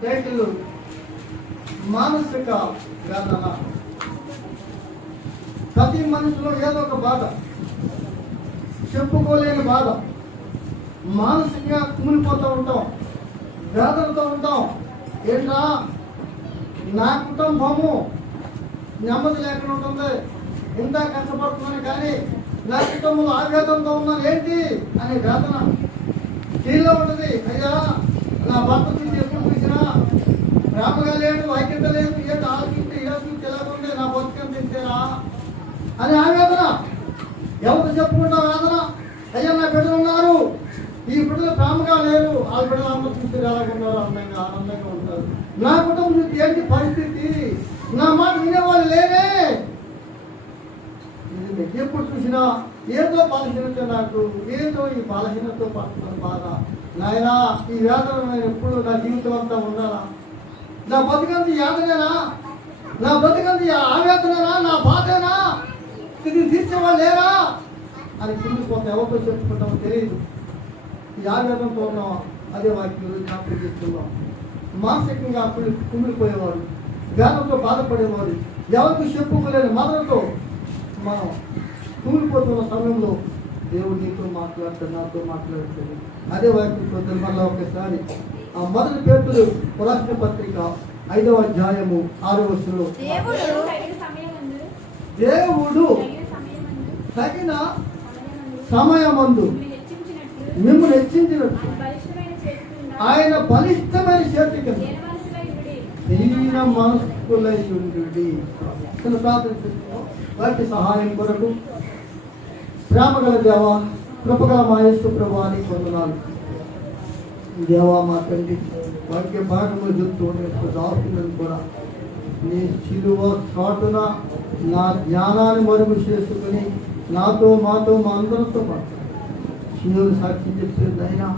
Title మానసిక వేదన. ప్రతి మనిషిలో ఏదో ఒక బాధ, చెప్పుకోలేని బాధ, మానసికంగా కుమిలిపోతూ ఉంటాం, వేదనతో ఉంటాం. ఏంట్రా నా కుటుంబము నెమ్మది లేకుండా ఉంటుంది, ఇంత కష్టపడుతున్నాను కానీ నా కుటుంబంలో ఆవేదనతో ఉన్నాను ఏంటి అనే వేదన దీనిలో ఉంటుంది. అయ్యా నా భర్త నుంచి ఎప్పుడు చూసినా ప్రేమగా లేడు, ఐక్యత లేదు, ఏంటి ఆలోచించి ఏసుకుంటే ఎలా ఉంది, నా బతుకం తింటేరా అని ఆవేదన. ఎవరు చెప్పుకుంటా వేదన. అయ్యా నా బిడ్డలు ఉన్నారు, ఈ బిడ్డలు ప్రేమగా లేరు, ఆ బిడ్డలు అందరూ చూసి ఎలాగున్నారు, అందంగా ఆనందంగా ఉంటారు. నా కుటుంబం చూసి ఏంటి పరిస్థితి, నా మాట వినేవాళ్ళు లేరే. ఇది ఎప్పుడు చూసినా ఏదో బలహీనత, నాకు ఏదో ఈ బలహీనతతో పడుతున్నాను బాధ. నాయనా ఈ వేదన నేను ఎప్పుడు నా జీవితం అంతా ఉండాలా? నా బతుకంత యాదనేనా, నా బతుకంత ఆవేదనేనా, నా బాధేనా, ఇది తీర్చేవాళ్ళు లేరా అని చిందిపోతే ఎవరితో చెప్పుకుంటామో తెలియదు. ఈ ఆవేదనతో ఉన్నాం. అదే వాక్యం జ్ఞాపకం చేస్తున్నాం. మానసికంగా కుమిలిపోయేవాడు, వేదనతో బాధపడేవాడు, ఎవరికి చెప్పుకోలేని మదనతో మనం కుమిలిపోతున్న సమయంలో దేవుడు నీతో మాట్లాడుతాడు, నాతో మాట్లాడుతాడు. అదే వాక్యం మళ్ళీ ఒకసారి ఆ మొదటి పేతురు రాసిన పత్రిక 5వ అధ్యాయము 6వ వచనంలో, దేవుడు తగిన సమయమందు మిమ్మల్ని హెచ్చించినట్టు ఆయన బలిష్టమైన చేతి కింద దీన మనస్కులై ఉండుడి. వాటి సహాయం కొరకు ప్రేమగల దేవా, కృపగల మా యేసు ప్రభువాని వందనాలు. దేవా మా తండ్రి, వాక్య భాగంలో చెప్తూ దాసులను కూడా నీ శిలువ చాటున నా జ్ఞానాన్ని మరుగు చేసుకుని నాతో మాతో మా అందరితో పాటు శిలువను సాక్షి చెప్తుంది. అయినా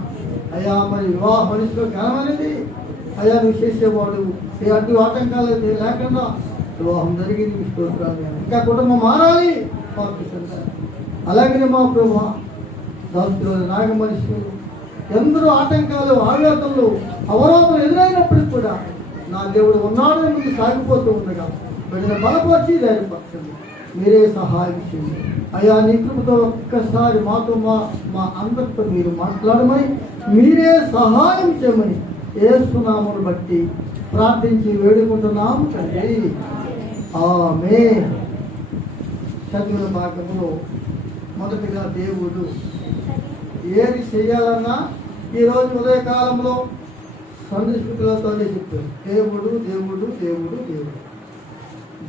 అయ్యా మరి వివాహ మనిషిలో జ్ఞానమనేది అయ్యా నువ్వు చేసేవాడు, ఏ అడ్డు ఆటంకాలు లేకుండా వివాహం జరిగింది. స్తోత్రాలు. ఇంకా కుటుంబం మారాలి. అలాగే మా ప్రభు దాస్తులు నాగ మనుషులు ఎందరో ఆటంకాలు, ఆవేదనలు, అవరోధనలు ఎదురైనప్పటికీ కూడా నా దేవుడు ఉన్నాడు ముందు సాగిపోతూ ఉండగా బిడ్డను బలపరిచి ధైర్యపరచండి. మీరే సహాయం చేయండి అయ్యా. నీ కృపతో ఒక్కసారి మాతో మా అందరితో మీరు మాట్లాడమని, మీరే సహాయం చేయమని యేసునామమును బట్టి ప్రార్థించి వేడుకుంటున్నాము తండ్రి. ఆమేన్. చదివిన భాగంలో మొదటిగా దేవుడు ఏది చేయాలన్నా ఈరోజు ఉదయకాలంలో సందర్శకులతోనే చెప్పారు. దేవుడు దేవుడు దేవుడు దేవుడు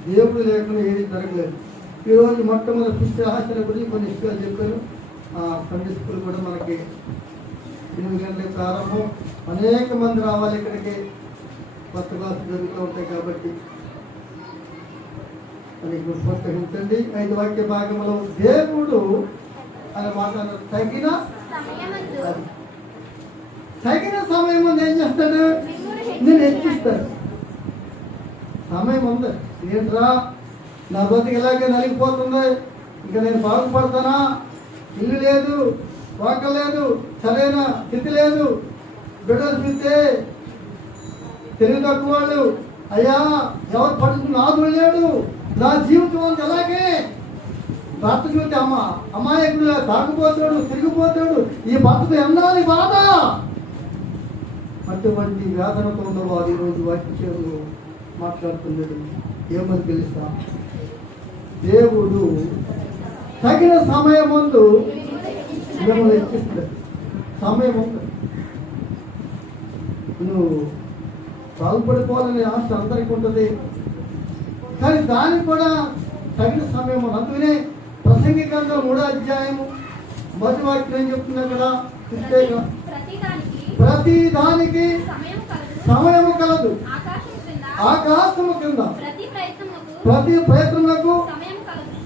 దేవుడు లేకుండా ఏది జరగలేదు. ఈరోజు మొట్టమొదటి పుష్టి ఆశల గురించి కొన్ని విషయాలు చెప్పారు. సందర్శకులు కూడా మనకి 8 గంటలకు ప్రారంభం, అనేక మంది రావాలి ఇక్కడికి, కొత్త క్లాసులు జరుగుతూ ఉంటాయి కాబట్టి అని ప్రోత్సహించండి. 5వ వాక్య భాగంలో దేవుడు అని మాట్లాడారు. తగిన సమయం ముందు ఏం చేస్తాడు? నేను హెచ్చిస్తాడు. సమయం ఉంది. ఏంట్రా నా బతికి ఇలాగే నలిగిపోతుంది, ఇంకా నేను బాగుపడతానా? ఇల్లు లేదు, వాక లేదు, సరైన స్థితి లేదు, బిడ్డలు చూస్తే తెలివి తక్కువ వాళ్ళు, అయ్యా ఎవరు పడుతున్న నాదుడు లేడు, నా జీవితం అంత ఎలాగే భర్త చూస్తే అమ్మాయికుడు తాగుపోతాడు, తిరిగిపోతాడు, ఈ భర్తతో ఎన్నాలి బాధ. అటువంటి వేదనతో ఉన్నవారు ఈరోజు వాక్యంలో మాట్లాడుతున్నది ఏమని తెలుసా? దేవుడు తగిన సమయం ముందు మిమ్మల్ని హెచ్చిస్తాడు. సమయం ఉంది. నువ్వు బాగుపడిపోవాలనే ఆశ అందరికీ ఉంటుంది, కానీ దానికి కూడా తగిన సమయం. అందుకనే ప్రసంగి గ్రంథం 3వ అధ్యాయము మొదటి వాక్యం ఏం చెప్తున్నా కదా, ప్రతి దానికి సమయము కలదు, ఆకాశము కింద ప్రతి ప్రయత్నములకు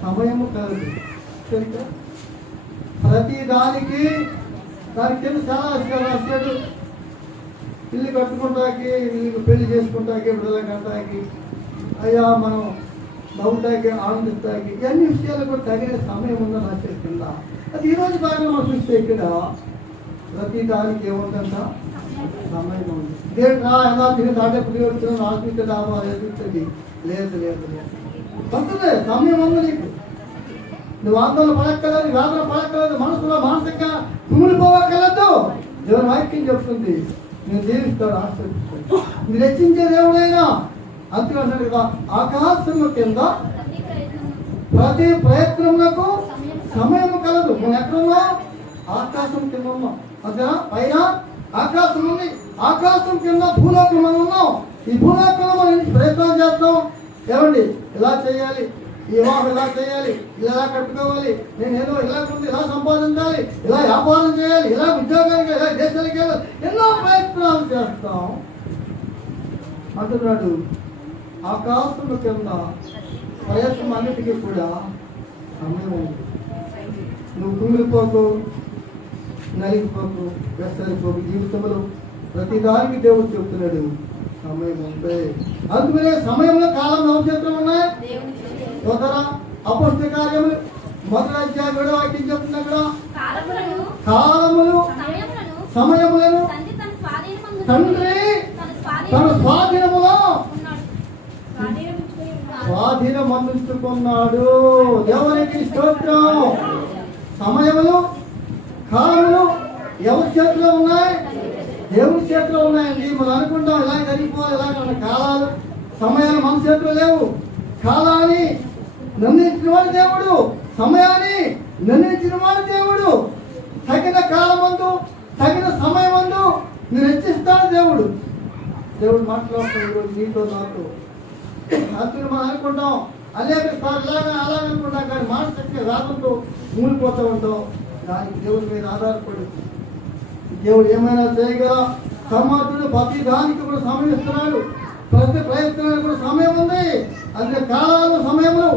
సమయము కలదు. ప్రతి దానికి దానికి కింద చాలా విషయాలు రాశాడు. ఇల్లు కట్టుకుంటాకి, ఇల్లు పెళ్లి చేసుకుంటాకి, బిడ్డల కంటాకి, అయ్యా మనం నవ్వుతాకి, ఆనందిస్తాకి, ఇవన్నీ విషయాలు కూడా తగిన సమయం ఉందని రాశాడు కింద. అది ఈరోజు బాగా మనం చూస్తే ఇక్కడ ప్రతి దానికి ఏముందంట సమయం ఉంది. ఇదేంట్రా ఎలా తిరిగి దాటే పులి వచ్చిన ఆశించడా ఎదుర్చండి. లేదు లేదు లేదు వస్తుంది, సమయం ఉంది నీకు. నువ్వు ఆందోళన పడక్కలేదు, వేదన పడక్కలేదు, మనసులో మానసికంగా కుమిలిపోవక్కర్లేదు. దేవుని వాక్యం చెప్తుంది, నేను జీవిస్తాడు ఆశ్రయిస్తాడు. మీరు రచించే దేవుడైనా అంతేగా ఆకాశం కింద ప్రతి ప్రయత్నములకు సమయం కలదు. మనం ఎక్కడున్నాం? ఆకాశం కింద ఉన్నాం. అదే పైన ఆకాశం ఉంది, ఆకాశం కింద భూలోకం మనం ఉన్నాం. ఈ భూలోకంలో మనం ప్రయత్నం చేస్తాం. ఏమండి ఇలా చేయాలి, ఈ వివాహం ఇలా చేయాలి, ఇలా కట్టుకోవాలి, నేను ఏదో ఇలా ఉంది, ఇలా సంపాదించాలి, ఇలా వ్యాపారం చేయాలి, ఇలా ఉద్యోగానికి, ఇలా దేశానికి వెళ్ళాలి, ఎన్నో ప్రయత్నాలు చేస్తాం అంటున్నాడు. ఆకాశం కింద ప్రయత్నం అన్నిటికీ కూడా సమయం ఉంది. నువ్వు కుమిలిపోకు, నలిగిపోకు, వెసరిపోకు. జీవితంలో ప్రతిదానికి దేవుడు చెప్తున్నాడు సమయం ఉంది. అందుకనే సమయంలో కాలం నవచేతులు ఉన్నాయి. అపోస్తల కార్యములు 1వ అధ్యాయం 7వ వాక్యం చెప్తుంది. అక్కడ కాలములు సమయములను తండ్రి తన స్వాధీనములో స్వాధీనం అందించుకున్నాడు. దేవునికి స్తోత్రం. సమయములు కాలములు ఎవరి చేతిలో ఉన్నాయి? దేవుని చేతిలో ఉన్నాయండి. మనం అనుకుంటాం ఇలా జరిగిపోవాలి, ఇలా మన కాలాలు సమయాలు మన చేతిలో లేవు. కాలాన్ని నిర్ణయించిన వాడు దేవుడు, సమయాన్ని నిర్ణయించిన వాడు దేవుడు. తగిన కాలమందు తగిన సమయమందు నేను హెచ్చిస్తాడు దేవుడు. దేవుడు మాట్లాడుతాడు ఈరోజు నీతో నాతో. అతను మనం అనుకుంటాం అనేక సార్లు ఇలాగా అలాగనుకుంటాం, కానీ మానసిక రాతంతో మూలిపోతూ ఉంటాం. దానికి దేవుడి మీద ఆధారపడి దేవుడు ఏమైనా చేయగల సమర్థుడు. ప్రతి దానికి కూడా సమయం ఇస్తున్నాడు, ప్రతి ప్రయత్నానికి కూడా సమయం ఉంది. అందుకే కాలాలు సమయంలో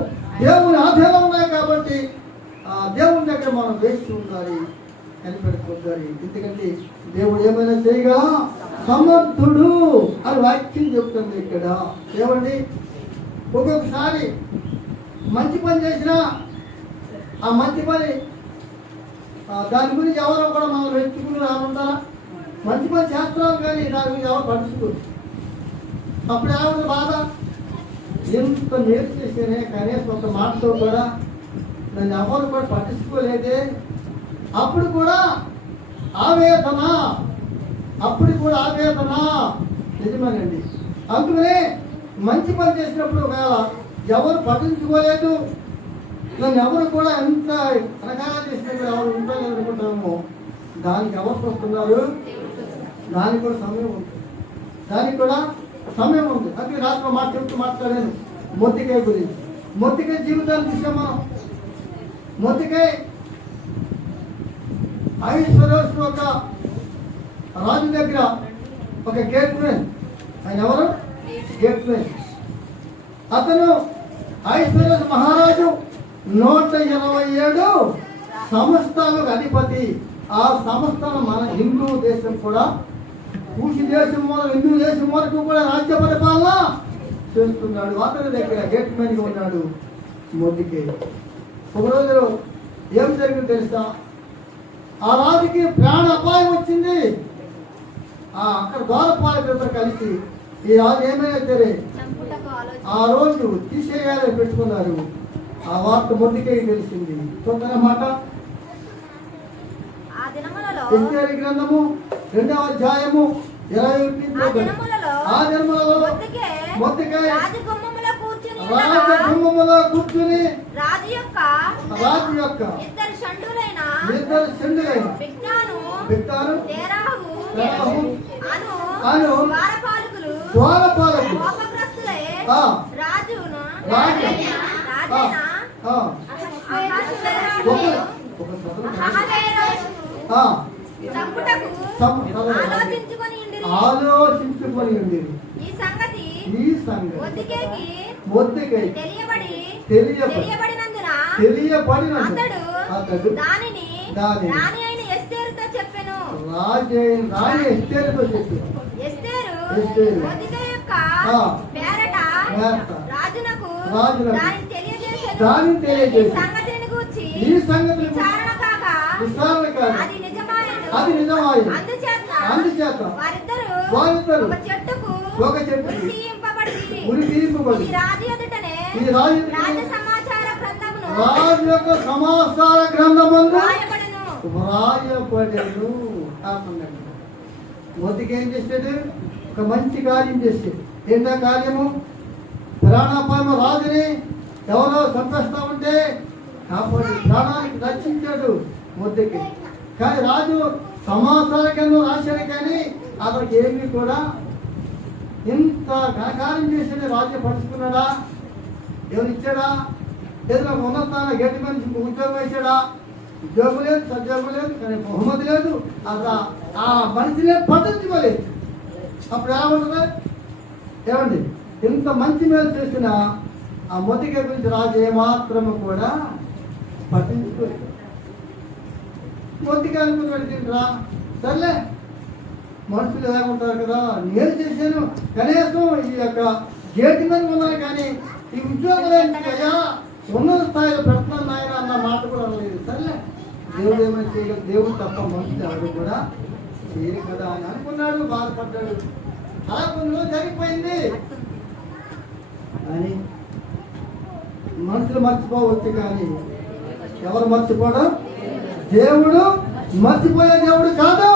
దేవుని ఆధీనంలో ఉన్నాయి. కాబట్టి ఆ దేవుని దగ్గర మనం వేచి ఉండాలి, కనిపెట్టుకుంటారు. ఎందుకంటే దేవుడు ఏమైనా చేయగల సమర్థుడు అని వాక్యం చెప్తుంది ఇక్కడ. ఏమండి ఒక్కొక్కసారి మంచి పని చేసినా ఆ మంచి పని దాని గురించి ఎవరో కూడా మనం వెతుకుని రానుంటారా? మంచి పని చేస్తున్నాం కానీ దాని గురించి ఎవరు పట్టించుకోరు. అప్పుడు ఏమైనా బాధ, ఎంత మేలు చేసేనే కానీ కొంత మాటతో కూడా నన్ను ఎవరు కూడా పట్టించుకోలేదే. అప్పుడు కూడా ఆవేదన, అప్పుడు కూడా ఆవేదన. నిజమేనండి. అందుకనే మంచి పని చేసినప్పుడు ఒకవేళ ఎవరు పట్టించుకోలేదు, నన్ను ఎవరు కూడా ఎంత రకాల చేసినప్పుడు ఎవరు ఉంటారు అనుకుంటామో దానికి ఎవరు వస్తున్నారు? దానికి కూడా సమయం ఉంది, దానికి కూడా సమయం ఉంది. అందుకే రాత్రి మాట చెప్తూ మాట్లాడాను మొత్తికాయ గురించి. మొత్తికాయ జీవితాన్ని చూసాం మనం. మొత్తికాయ ఐశ్వర్యోస్ ఒక రాజు దగ్గర ఒక గేట్ మ్యాన్. ఆయన ఎవరు? Gate man. అతను ఐశ్వర్యోస్ మహారాజు 127 సంస్థలకు అధిపతి. ఆ సంస్థను మన హిందూ దేశం కూడా, కూషి దేశం మొదలు హిందూ దేశం వరకు కూడా రాజ్య పరిపాలన చేస్తున్నాడు. అతని దగ్గర గేట్ మ్యాన్గా ఉన్నాడు మొద్దికేయ. ఒకరోజు ఏం జరిగింది తెలుసా? ఆ రాజుకి ప్రాణ అపాయం వచ్చింది. అక్కడ ద్వారపాలకులతో కలిసి ఈ రాజు ఏమైనా సరే ఆ రోజు తీసేయాలని పెట్టుకున్నారు. ఆ వార్త మొద్దికేయ తెలిసింది. చూద్దన్నమాట ఎస్తేరు గ్రంథము 2వ అధ్యాయము 21. ఆ దినములలో మొద్దికేయ రాజగుమ్మములో కూర్చుని రాజు యొక్క ఇద్దరు షండులైన బిగ్తాను తెరాహు అను ద్వారపాలకులు రాజును ఆలోచించుకొని ఉండి ఈ సంగతి మొద్దికేయ తెలియబడినందున అతడు దానిని రాణి అయిన ఎస్తేరుతో చెప్పెను. రాణి ఎస్తేరుతో చెప్పెను. ఎస్తేరు మొద్దికేయ యొక్క పేరట రాజునకు దానిని తెలియజేసి సంగతిని గూర్చి విచారణ కాగా అది నిజమాయెను. అందుచేత వారిద్దరు ఒక చెట్టుకు ఉరి తీయింపబడి ఈ రాజు ఎదుటనే ఈ రాజు రాజ సమాచార గ్రంథమును రాజు యొక్క సమాచార గ్రంథమందు రాయబడెను. రాయబడెను. మొదటికి ఏం చేసాడు? ఒక మంచి కార్యం చేసాడు. ఏంటా కార్యము? ప్రాణాపాయమ రాజుని ఎవరో చంపేస్తా ఉంటే కాపాడు, ప్రాణానికి రక్షించాడు మొదటికి. కానీ రాజు సమాచార గ్రంథం రాశాడు, కానీ అతనికి ఏమీ కూడా ఇంత ఘనకార్యం చేసిన రాజ్యం పడుచుకున్నాడా? ఎవరు ఇచ్చాడా? ఏదైనా ఉన్నతాన గట్టి మనిషి ఉద్యోగం వేసాడా? ఉద్యోగం లేదు, సద్యోగం లేదు, కానీ బహుమతి లేదు. అసలు ఆ మనిషినే పట్టించుకోలేదు. అప్పుడు ఎలా ఉంటుంది? ఏమండి, ఇంత మంచి మేలు చేసిన ఆ మొదటి గురించి రాజు ఏమాత్రము కూడా పట్టించుకోలేదు. మొదటిగా అనుకున్నాడు, తింటరా సర్లే, మనుషులు ఎలా ఉంటారు కదా, నేను చేశాను, కనీసం ఈ యొక్క గేటి మీద ఉన్నాను, కానీ ఈ ఉద్యోగం అయ్యా ఉన్నత స్థాయిలో పెడుతున్నాను ఆయన అన్న మాట కూడా అనలేదు. సర్లే, దేవుడు ఏమైనా చేయగలరు, దేవుడు తప్ప మనుషులు ఎవరు కూడా చేయరు కదా అని అనుకున్నాడు, బాధపడ్డాడు. అలా కొన్ని రోజులు జరిగిపోయింది. కానీ మనుషులు మర్చిపోవచ్చు, కానీ ఎవరు మర్చిపోవడం? దేవుడు మర్చిపోయే దేవుడు కాదు.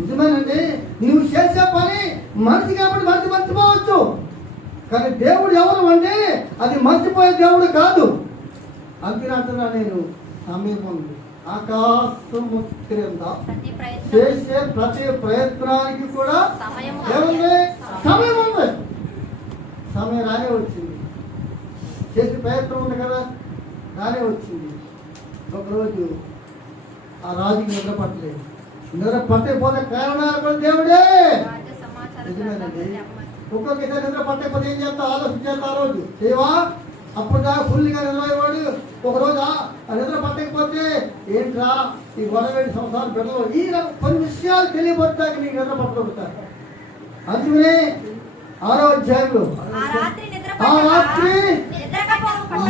నిజమేనండి, నువ్వు చేసే పని మనిషి కాబట్టి మనిషి మర్చిపోవచ్చు, కానీ దేవుడు ఎవరు అంటే అది మర్చిపోయే దేవుడు కాదు. అంతేనంటున్నా నేను. సమయం ఉంది, ఆకాశము క్రింద చేసే ప్రతి ప్రయత్నానికి కూడా ఏముంది? సమయం ఉంది. సమయం రానే వచ్చింది. చేసే ప్రయత్నం ఉంది కదా, రానే వచ్చింది. ఒకరోజు ఆ రాజుకి నిద్ర పట్టలేదు. నిద్ర పట్టకపోతే కారణాలు కూడా దేవుడే. నిజమేనండి, ఒక్కొక్కసారి నిద్ర పట్టకపోతే ఏం చేస్తా? ఆలోచించేస్తా. ఆ రోజు దేవా అప్పుడు దాకా ఫుల్గా నిద్రపోయేవాడు. ఒకరోజు ఆ నిద్ర పట్టకపోతే ఏంట్రా ఈ గొడవేడి సంవత్సరాలు పెడతావు, ఈ కొన్ని విషయాలు తెలియబడతాక నీకు నిద్ర పట్టబడతారు. అందుకనే 6వ అధ్యాయంలో ఆ రాత్రి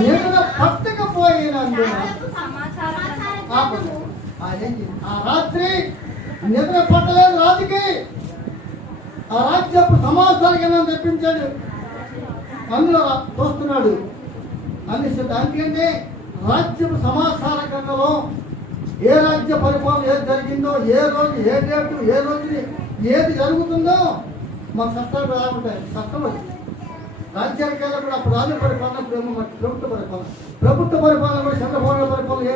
నిద్ర పట్టకపోయినందున ఆ రాత్రి నిద్ర పట్టలేదు రాజుకి. ఆ రాజ్యపు సమాచారం తెప్పించాడు. అందులో చూస్తున్నాడు అన్ని. అందుకంటే రాజ్యపు సమాచార గ్రంథంలో ఏ రాజ్య పరిపాలన ఏది జరిగిందో, ఏ రోజు ఏ డేటు, ఏ రోజు ఏది జరుగుతుందో మాకు కష్టాలు రాకుంటాయి. కష్టం వచ్చింది. రాజ్యానికి కూడా అప్పుడు రాజ్య పరిపాలన, ప్రభుత్వ పరిపాలన కూడా చంద్రబాబు పరిపాలన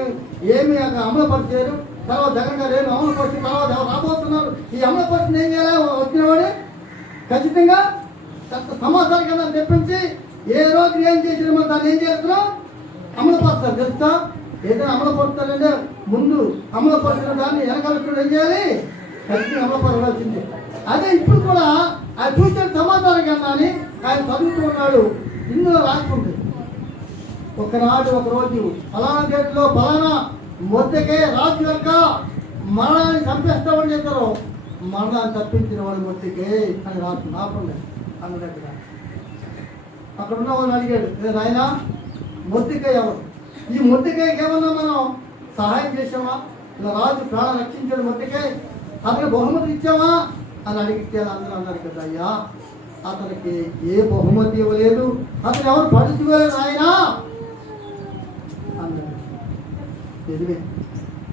ఏమి అమలుపరిచారు. తర్వాత జగన్ గారు ఏమి అమలుపరిచి తర్వాత రాబోతున్నారు. ఈ అమలుపరిచిన ఏం చేయాలి? వచ్చినవాడే ఖచ్చితంగా సమాచారం కింద తెప్పించి ఏ రోజు ఏం చేసిన మనం దాన్ని ఏం చేస్తున్నాం? అమలుపరుస్తారు. తెలుస్తా? ఏదైనా అమలుపరుస్తారంటే ముందు అమలుపరిచిన దాన్ని వెనకాల ఏం చేయాలి? ఖచ్చితంగా అమలుపరచాల్సింది. అదే ఇప్పుడు కూడా ఆయన చూసిన సమాచారం కింద ఆయన చదువుతూ ఉన్నాడు. ఇందులో రాసుకుంటుంది, ఒకనాడు ఒకరోజు ఫలానా డేట్లో ఫలానా మొత్తకే రాజు యొక్క మరణాన్ని చంపేస్తా ఉండేద్దరు, మరణాన్ని తప్పించిన వాడు మొత్తకే అని రాస్తుంది. ఆపండి అన్నదగ్గర అక్కడ ఉన్న వాళ్ళని అడిగాడు, ఆయన మొత్తికాయ ఎవరు? ఈ మొత్తికాయకి ఏమన్నా మనం సహాయం చేసామా? ఇలా రాజు ప్రాణం రక్షించాడు మొత్తికాయ, అతనికి బహుమతి ఇచ్చామా అని అడిగితే అందరూ అన్నారు కదా, అయ్యా అతనికి ఏ బహుమతి ఇవ్వలేదు, అతను ఎవరు పడుచుకోలేదు ఆయన అన్నాడు. నిజమే.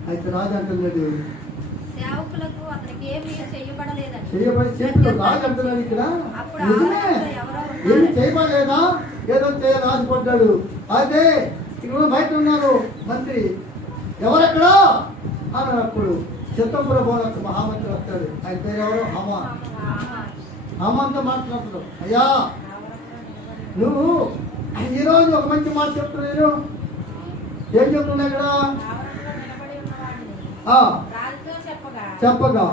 అయితే రాజు అంటున్నాడు, చేయబడి చేతులు రాజు అంటున్నాడు ఇక్కడ. నిజమే, ఏమి చేయబడలేదా? ఏదో చేయాలి రాజుపడ్డాడు. అయితే ఇక్కడ బయట ఉన్నారు మంత్రి, ఎవరెక్కడా అన్నప్పుడు చిత్తంపుర భవనకు మహామంత్రి వస్తాడు. ఆయన పేరు ఎవరు? హమాన్. హమాన్తో మాట్లాడుతున్నాడు, అయ్యా నువ్వు ఈరోజు ఒక మంచి మాట చెప్తున్నాను. ఏం చెప్తున్నా ఇక్కడ? చెప్పగా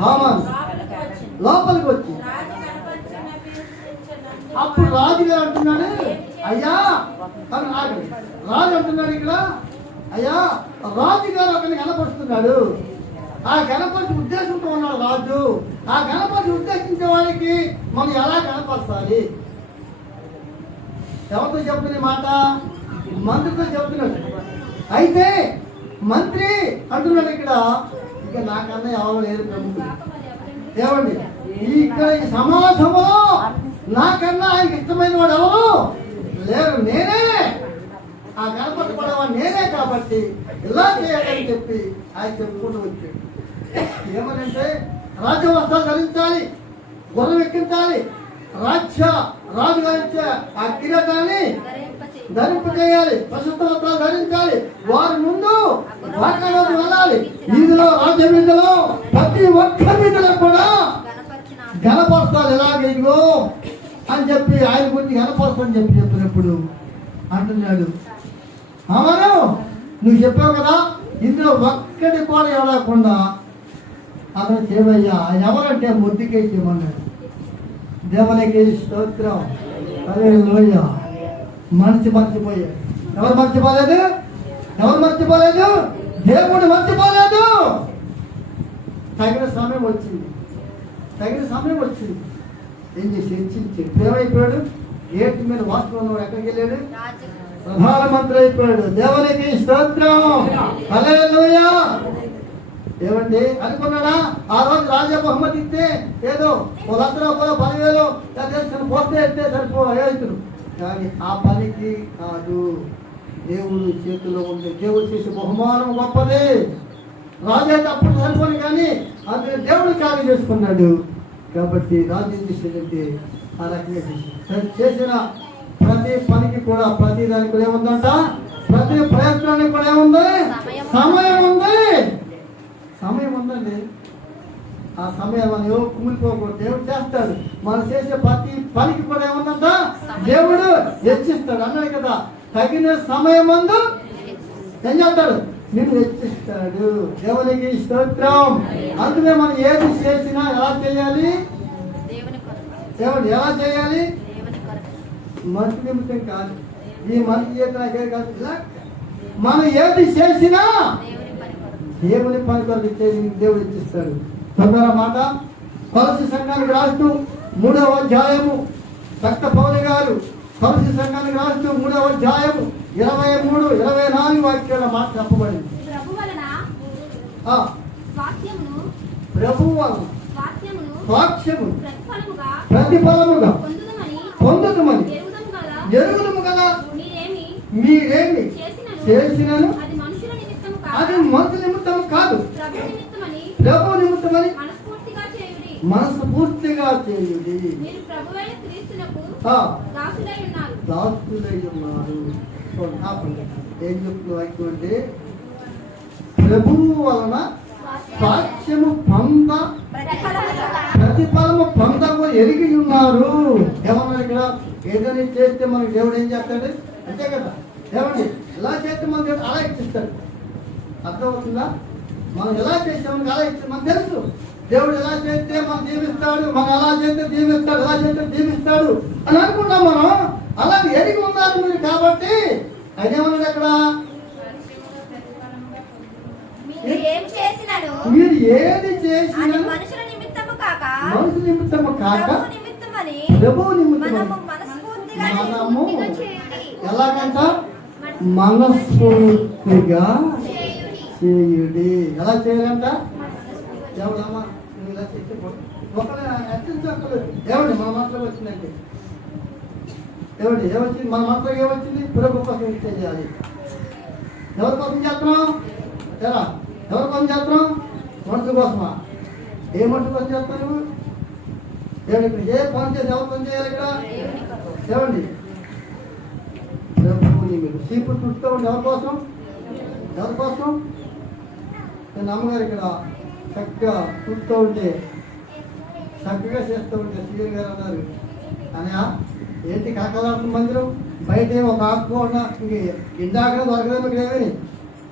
హామాన్ లోపలికి వచ్చి అప్పుడు రాజు గారు అంటున్నాడు, అయ్యా అని రాజు అంటున్నాడు ఇక్కడ, అయ్యా రాజు గారు అతన్ని కనపరుస్తున్నాడు. ఆ గణపతి ఉద్దేశంతో ఉన్నాడు రాజు. ఆ గణపతి ఉద్దేశించే వాడికి మనం ఎలా కనపరచాలి? ఎవరితో చెప్తున్న మాట? మంత్రితో చెప్తున్నాడు. అయితే మంత్రి అంటున్నాడు ఇక్కడ, ఇక నాకన్నా ఎవరు లేరు ప్రభుత్వం. ఏమండి ఇక్కడ ఈ సమాజంలో నాకన్నా ఆయనకి ఇష్టమైన వాడు ఎవరు లేరు, నేనే ఆ గణపతివాడు నేనే, కాబట్టి ఇలా చేయాలని చెప్పి ఆయన చెప్పుకుంటూ వచ్చాడు. ఏమనంటే రాజ్య వస్త్రాలు ధరించాలి, గుర్రం ఎక్కించాలి, రాజు గారించే ఆ కిరీటాన్ని ధరింపజేయాలి, ప్రశస్త వస్త్రాలు ధరించాలి, వారి ముందు వాటిలోకి వెళ్ళాలి. వీధిలో రాజ్య వీధిలో ప్రతి ఒక్క వీధిలో కూడా గణపరుస్తాలు ఎలాగో అని చెప్పి ఆయన గురించి గణపరుస్తాని చెప్పినప్పుడు అంటున్నాడు, అవును నువ్వు చెప్పావు కదా, ఇందులో ఒక్కటి కూడా ఎవరకుండా అతను చేయవయ్యా. ఆయన ఎవరంటే ముద్దుకేసి ఇవ్వన్నాడు. దేవునికి స్తోత్రం, హల్లెలూయా. మనిషి మర్చిపోయాడు. ఎవరు మర్చిపోలేదు? ఎవరు మర్చిపోలేదు? దేవుడు మర్చిపోలేదు. తగిన సమయం వచ్చింది, తగిన సమయం వచ్చింది. ఏం చేసి హెచ్చించి ఏమైపోయాడు? గేట్ మీద వాసుకుని ఉన్నవాడు ఎక్కడికి వెళ్ళాడు? ప్రధానమంత్రి అయిపోయాడు. దేవునికి స్తోత్రం, హల్లెలూయా. ఏమండి అనుకున్నాడా? ఆ రోజు రాజా బహుమతి ఇస్తే ఏదో 100 రూపాయలు 10,000 తెలిసిన పోతే ఇస్తే సరిపోయాడు. కానీ ఆ పనికి కాదు, దేవుడు చేతిలో ఉంది. దేవుడు చేసే బహుమానం గొప్పది. రాజు అయితే అప్పుడు సరిపోను, కానీ అది దేవుడు కార్యం చేసుకున్నాడు. కాబట్టి రాజు ఏం చేసేదంటే ఆ రకంగా చేసిన ప్రతి పనికి కూడా, ప్రతి దానికి కూడా ఏముందంట, ప్రతి ప్రయత్నానికి కూడా ఏముంది? సమయం ఉంది. సమయం ఉందండి. ఆ సమయం మనం ఎవరు కూలిపోకూడదు, దేవుడు చేస్తాడు. మనం చేసే ప్రతి పనికి కూడా ఏముందంట, దేవుడు హెచ్చిస్తాడు. అన్నాడు కదా, తగిన సమయం ముందు ఏం చేస్తాడు? నిన్ను హెచ్చిస్తాడు. దేవునికి స్తోత్రం. అందుకే మనం ఏది చేసినా ఎలా చేయాలి? దేవుడు ఎలా చేయాలి? మనిషి నిమిత్తం కాదు, ఈ మనిషి చేత కాదు, మనం ఏది చేసినా దేవుని పని కొరకు ఇచ్చేది దేవుడు ఇచ్చిస్తాడు. తొందర మాట కొలసి సంఘానికి రాస్తూ 3వ అధ్యాయము భక్త పౌలు గారు కొలసి సంఘానికి రాస్తూ 3వ అధ్యాయము 23, 24 వాక్యాల మాట చెప్పబడింది. ప్రభువు సాక్ష్యము ప్రతిఫలముగా పొందుదమని ఎరుగుదము కదా. మీరేమి చేసినను అది మనుషుల నిమిత్తం కాదు, ప్రభు నిమిత్తమని మనస్ఫూర్తిగా చేయుడి. దాసులై ఉన్నారు. ఏం చెప్తున్న వాక్యం అంటే, ప్రభువు వలన సాక్ష్యము ప్రతిఫలము పొందము ఎరిగి ఉన్నారు. ఏమన్నారు ఇక్కడ? ఏదైనా చేస్తే మనకి దేవుడు ఏం చేస్తాడు? అంతే కదా. ఏమండి ఎలా చేస్తే మన దేవుడు అలా ఇచ్చిస్తాడు. అర్థమవుతుందా? మనం ఎలా చేసామని అలా ఇచ్చి మనకు తెలుసు. దేవుడు ఎలా చేస్తే మనం దీవిస్తాడు, మనం ఎలా చేస్తే దీవిస్తాడు, ఎలా చేస్తే దీవిస్తాడు అని అనుకున్నాం మనం. అలా ఎరిగి ఉన్నారు మీరు. కాబట్టి అదేమన్నాడు అక్కడ, మీరు ఏది చేసినా మనుషుల నిమిత్తము కాక ప్రభువు నిమిత్తము మనము ఎలాగంట మనస్ఫూర్తిగా చేయుడి. ఎలా చేయాలంట? ఎవడమ్మా నువ్వు ఇలా చేస్తే ఒకరు హెచ్చరించక్కర్లేదు. ఏమండి మన మాత్రం వచ్చిందంటే ఏమండి ఏమొచ్చింది? మన మాత్రం ఏమొచ్చింది? ప్రభు కోసం చేయాలి. ఎవరి కోసం చేస్తున్నాం? ఎలా? ఎవరి కోసం చేస్తున్నాం? మనుషుల కోసమా? ఏ మనుషుల కోసం చేస్తావు నువ్వు? ఏమండి ఏ పని చేసి ఎవరి పని చేయాలి ఇక్కడ? ఏమండి ప్రభువుని మీరు సీపు చుట్టూ ఉండి ఎవరి కోసం? ఎవరి కోసం? నేను అమ్మగారు ఇక్కడ చక్కగా చూస్తూ ఉంటే, చక్కగా చేస్తూ ఉంటే సీఎం గారు అన్నారు, అన్నయ్య ఏంటి కాకలాడుతున్న మందిరం బయట ఒక ఆకుకుండా ఇందాక దొరకలేదు ఇక్కడేమి.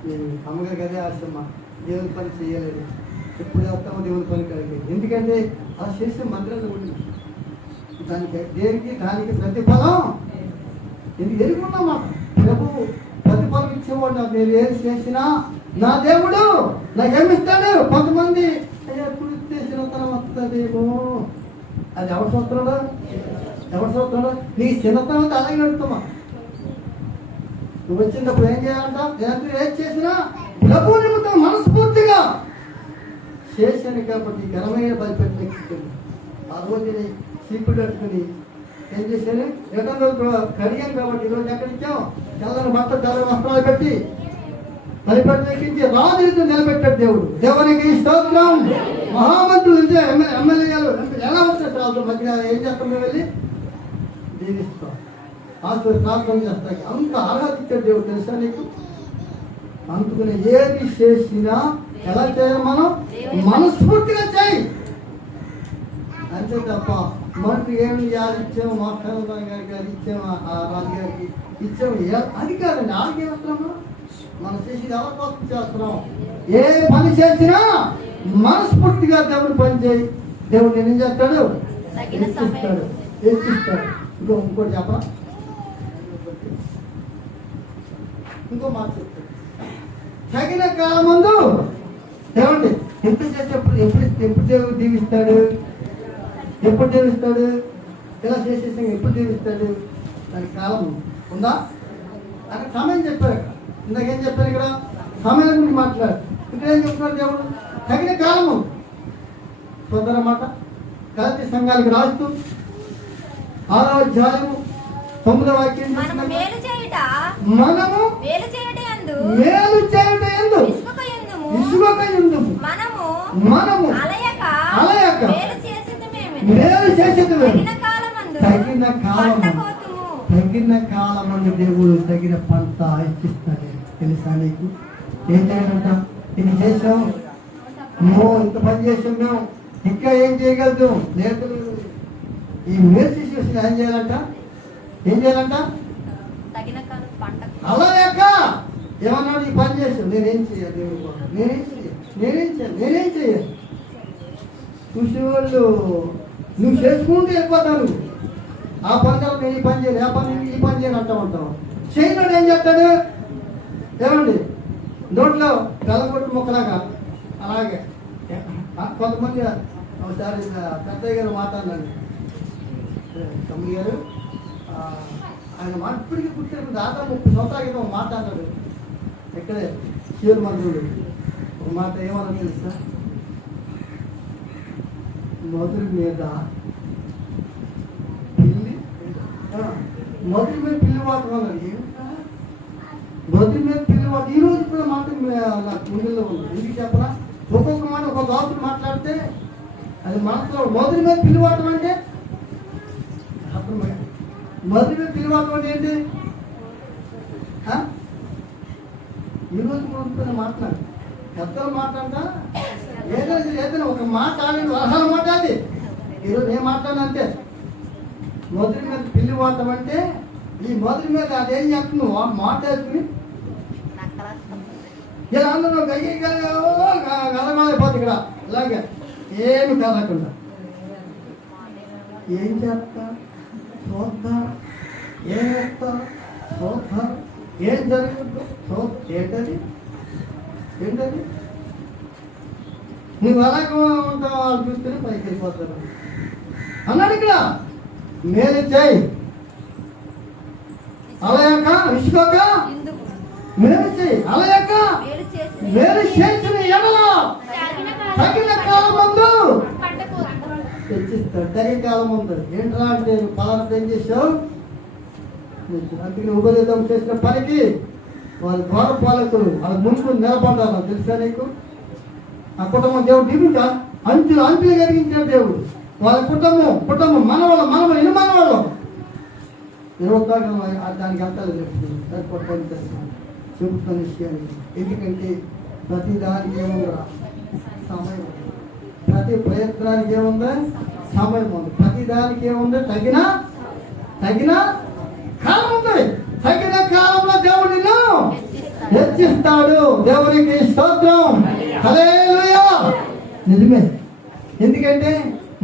నేను అమ్మగారికి అదే ఆశమ్మా, దేవుని పని చేయలేదు, ఎప్పుడు వెళ్తామో దేవుని పని కలిగి. ఎందుకంటే అలా చేసే మందిరంలో ఉంది దానికి దేనికి దానికి ప్రతిఫలం ఎందుకు ఎరుగున్నామా? ప్రభు ప్రతిఫలం ఇచ్చేవాడు. నేను ఏది చేసినా నా దేవుడు నాకేమిస్తాడు? కొంతమంది కుడితే చిన్నతనం వస్తుందేమో, అది ఎవరు చూస్తున్నాడు? ఎవరు చూస్తున్నాడు? నీ చిన్నతనం అలాగే అడుగుతామా? నువ్వు వచ్చినప్పుడు ఏం చేయాలంట? నేను ఏం చేసినా ప్రభు నిమిత్తం మనస్ఫూర్తిగా చేశాను కాబట్టి ఘనమైన బలిపెట్టి ఆ రోజుని చీపుడు కట్టుకుని ఏం చేశాను? ఎక్కడ కడిగాను కాబట్టి ఈరోజు ఎక్కడ ఇచ్చాం? తెల్లని బట్ట తెల్లని వస్త్రాలు పెట్టి బలిపెట్టి ఎక్కించి రాజులతో నిలబెట్టాడు దేవుడు. దేవునికి స్తోత్రం. మహామంత్రులు ఎమ్మెల్యేలు ఎలా వచ్చారు? వాళ్ళతో మధ్య ఏం చేస్తాం? మేము వెళ్ళి దీవిస్తాం, ఆశలు ప్రార్థన చేస్తాం. అంత ఆరాధించాడు దేవుడు. తెలుసా నీకు? అందుకని ఏది చేసినా ఎలా చేయాలి? మనం మనస్ఫూర్తిగా చేయి అంతే తప్ప మనకు ఏమి ఇచ్చాము, మా కరుణారావు గారికి ఇచ్చాము, ఆ రాజుగారికి ఇచ్చాము అది కాదండి. ఆడికి ఏమవుతున్నాము? మనం చేసి ఎవరి కోసం చేస్తున్నాం? ఏ పని చేసినా మనస్ఫూర్తిగా దేవుడు పని చేయి. దేవుడు నేను ఏం చేస్తాడు? హెచ్చిస్తాడు. ఇంకోటి చెప్పరా? ఇంకో మాట చెప్తాడు. తగిన కాలం ముందు ఏమండి ఎప్పుడు చేసేప్పుడు ఎప్పుడు దేవుడు దీవిస్తాడు? ఎప్పుడు దీవిస్తాడు? ఇలా చేసేసి ఎప్పుడు దీవిస్తాడు? దానికి కాలం ఉందా? అక్కడ సమయం చెప్పారు. ఇందాకేం చెప్పారు? ఇక్కడ సమయం గురించి మాట్లాడు. ఇక్కడ ఏం చెప్తున్నాడు దేవుడు? తగిన కాలము. సోదర మాట గలతీ సంఘాలకు రాస్తూ 6వ అధ్యాయము 9వ వాక్యం, మనము మేలు చేయుట యందు ఇసుకయుందుము, మనము అలయక మేలు చేసేది తగిన కాలమందు దేవుడు తగిన పంట ఇచ్చిస్తాడు. తెలుసా నీకు? ఏం చేయాలంట? ఇది చేసాం, ఇంత పని చేసాం, మేము ఇంకా ఏం చేయగలుగుతాం? లేదు. ఈ మేలు సిచ్యువేషన్ ఏం చేయాలంట? అలయక ఏమన్నాడు? ఈ పని చేసాం, నేనేం చేయాలి? దేవుడు నేనేం చేయాలి? చూసేవాళ్ళు నువ్వు చేసుకుంటూ వెళ్ళిపోతాను. ఆ పని కదా నేను ఈ పని చేయాలి, ఆ పని ఈ పని చేయాలి అంటూ ఉంటావు. చేయడం ఏం చేస్తాడు? ఏమండి నోట్లో గలగొట్టు మొక్కలాగా అలాగే కొంతమంది ఒకసారి పెద్దయ్య గారు మాట్లాడినాడు. తమ్ముడు గారు ఆయన ఇప్పటికీ పుట్టిన దాదాపు 30 సంవత్సరాల క్రితం మాట్లాడాడు. ఇక్కడే శివుడు మంత్రుడు ఒక మాట ఏమన్నా తెలుసా? మొదటి మీద పిల్లి వాటం అన్నది. మొదటి మీద పిల్లి వాటం ఈ రోజు కూడా మాట నాకు ముందులో ఉంది. ఎందుకు చెప్పరా? ఒక్కొక్క మాట ఒక్కొక్క దాసుడు మాట్లాడితే అది మనసులో మొదటి మీద పిల్లి వాటం అంటే మొదటి మీద పిల్లి వాటం అంటే ఏంటి? ఈ రోజు కూడా మాట్లాడు పెద్దలు మాట్లాడతా ఏదైనా ఒక మాట ఆడి అర్హల మాట అది. ఈరోజు నేను మాట్లాడిన అంతే. మొదటి మీద పిల్లి వాడటం అంటే ఈ మొదటి మీద అదేం చేస్తుంది? మాట వేసుకుని ఇలా అందరూ గలగలైపోతుంది. ఇక్కడ ఇలాగే ఏమి కదలకుండా ఏం చేస్తా చూద్దాం, ఏం వేస్తా చూద్దాం, ఏం జరుగుతుందో ఏంటది నువ్వు అలాగే ఉంటావు. వాళ్ళు చూస్తేనే పైకి వెళ్ళిపోతారు అన్నాడు. ఇక్కడ మేలు చేయి అలయాక విసుకోక మేలు చేయి అలయాక మేలు చేసిన ఎడల తగిన కాలం ముందు తెచ్చిస్తాడు. తగిన కాలం ముందు ఏంట్రా అంటే పలానా ఏం చేసావు? అందుకని ఉపదేశం చేసిన పనికి వాళ్ళ ద్వార పాలకులు వాళ్ళ ముందు నిలబడ్డారు. తెలుసా నీకు? ఆ కుటుంబం దేవుడు దీవించా అంచులు కలిగించాడు దేవుడు. వాళ్ళ కుటుంబం మనవాళ్ళు ఎన్ని మనవాళ్ళు నిరుద్యోగం దానికి వెళ్తారు. చెబుతున్న విషయాన్ని ఎందుకంటే ప్రతి దానికి ఏముందా? సమయం. ప్రతి ప్రయత్నానికి ఏముందా? సమయం ఉంది. ప్రతి దానికి ఏముంది? తగిన కాలం ఉంది. తగిన కాలంలో దేవుడు నిన్ను హెచ్చిస్తాడు. దేవునికి స్తోత్రం. హల్లెలూయా. నిజమే. ఎందుకంటే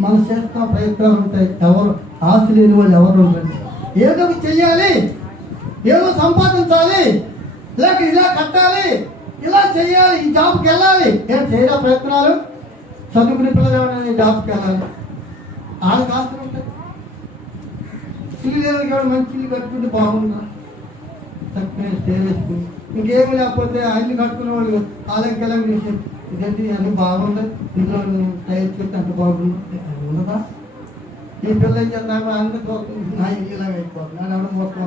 మనం చేస్తాం, ప్రయత్నాలు ఉంటాయి. ఎవరు ఆశ లేని వాళ్ళు ఎవరు ఉండండి. ఏదో చెయ్యాలి, ఏదో సంపాదించాలి, లేక ఇలా కట్టాలి, ఇలా చెయ్యాలి, ఈ జాబ్కి వెళ్ళాలి. ఏం చేయరా ప్రయత్నాలు? చదువుకునే పిల్లలు ఎవరైనా జాబ్కి వెళ్ళాలి, వాళ్ళకి ఆశలు ఉంటాయి. ఇల్లు లేదని మంచి ఇల్లు కట్టుకుంటే బాగుందా? చక్కగా స్టే వేసుకుని ఇంకేమి లేకపోతే అన్ని కట్టుకునే వాళ్ళు అలాగే చూసి ఇదేంటి అన్ని బాగుంది ఇంట్లో టైల్స్ పెట్టి అంత బాగుంది ఉండదా ఈ పిల్ల ఏం చేస్తాను అందరూ నా ఇలాగ అయిపోతుంది నేను ఎవరు మొత్తం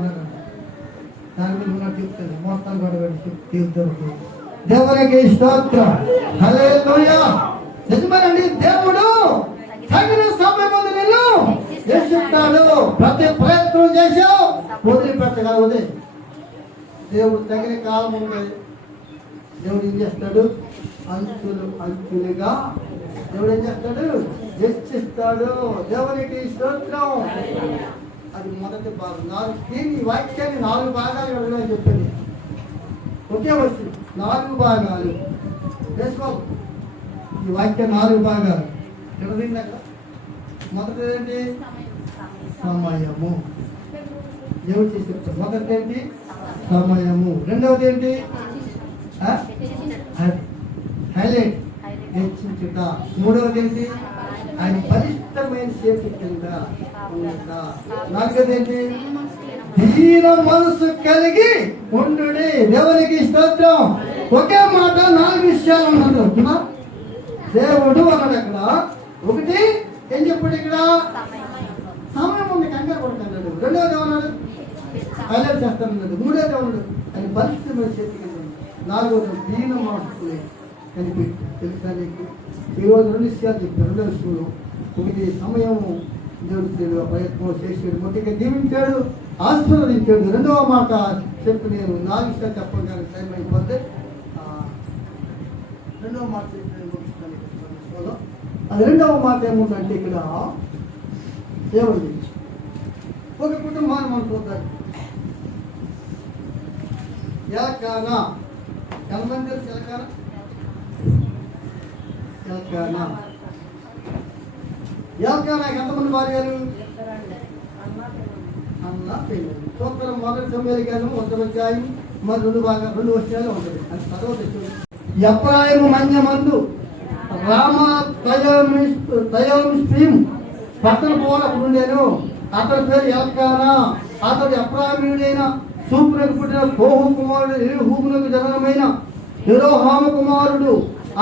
దాని మీద ఉన్నట్టు చెప్తాను మొత్తం కూడా తీర్థం దేవునికి స్తోత్రం హల్లెలూయా. నిజమేనండి, దేవుడు తగిన సమయం నిన్ను రక్షిస్తాడు. ప్రతి ప్రయత్నం చేశావు వదిలిపెట్టగలదే. దేవుడు తగిన కాలం ఉంటుంది. దేవుడు ఏం చేస్తాడు? అంచులుగా దేవుడు ఏం చేస్తాడు? హెచ్చిస్తాడు. దేవునికి స్తోత్రం. అది మొదటి భాగం. దీని వాక్యాన్ని 4 భాగాలు ఎవరైనా చెప్పింది. ఒకే వచ్చి 4 భాగాలు వేసుకో. ఈ వాక్యం 4 భాగాలు ఎవరిందాక మొదటి ఏంటి? సమయము. దేవుడు చేసి చెప్తాడు. మొదటి ఏంటి? సమయము. రెండవది ఏంటి? హైలైట్ హెచ్చించుట. మూడవది ఏంటి? ఆయన బలిష్టమైన చేతి కింద ఉండుట. నాలుగవది ఏంటి? దీన మనసు కలిగి ఉండు. దేవునికి స్తోత్రం. ఒకే మాట 4 విషయాలు ఉన్నది. దేవుడు అన్నాడు అక్కడ. ఒకటి ఏం చెప్పాడు ఇక్కడ? సమయం ఉంది, కంగారు పడుతున్నాడు. రెండవది ఏమన్నాడు? హైలైట్ చేస్తానన్నాడు. మూడవది ఏమన్నాడు? ఆయన బలిష్టమైన చేతి కింద. నాలుగవది దీన మనసు కనిపెట్టు. తెలుసా నీకు? ఈరోజు 2 విషయాలు చెప్పాడు. రెండవ విషయంలో ఒకటి సమయము దేవుడు ప్రయత్నం చేసాడు, మొట్టగా దీవించాడు, ఆశీర్వదించాడు. రెండవ మాట చెప్పి నేను 4 విషయాలు చెప్పగానే టైం అయిపోతే రెండవ మాట చెప్పి నేను ముగిస్తాను. అది రెండవ మాట ఏముందంటే ఇక్కడ ఏముంది? ఒక కుటుంబాన్ని మనం చూద్దాం. ఎల్కానా. ఎంతమంది తెలుసు ఎల్కానా? ఎల్కానాకి ఎంతమంది భార్యలు? అన్న పిల్లలు. సూత్రం మొదటి సమయాలు 1 అధ్యాయం మరి 2 వర్షాలు ఉంటుంది. అది తర్వాత ఎఫ్రాయిము మన్యమందు రామ తయోమిస్ట్రీమ్ పక్కన పోవాలి ఉండేను. అతని పేరు ఎల్కానా. అతడు ఎఫ్రాయిముడైన సూపునకు పుట్టిన కోహు కుమారుడు ఎలీహూమునకు జననమైన యెరోహాము కుమారుడు.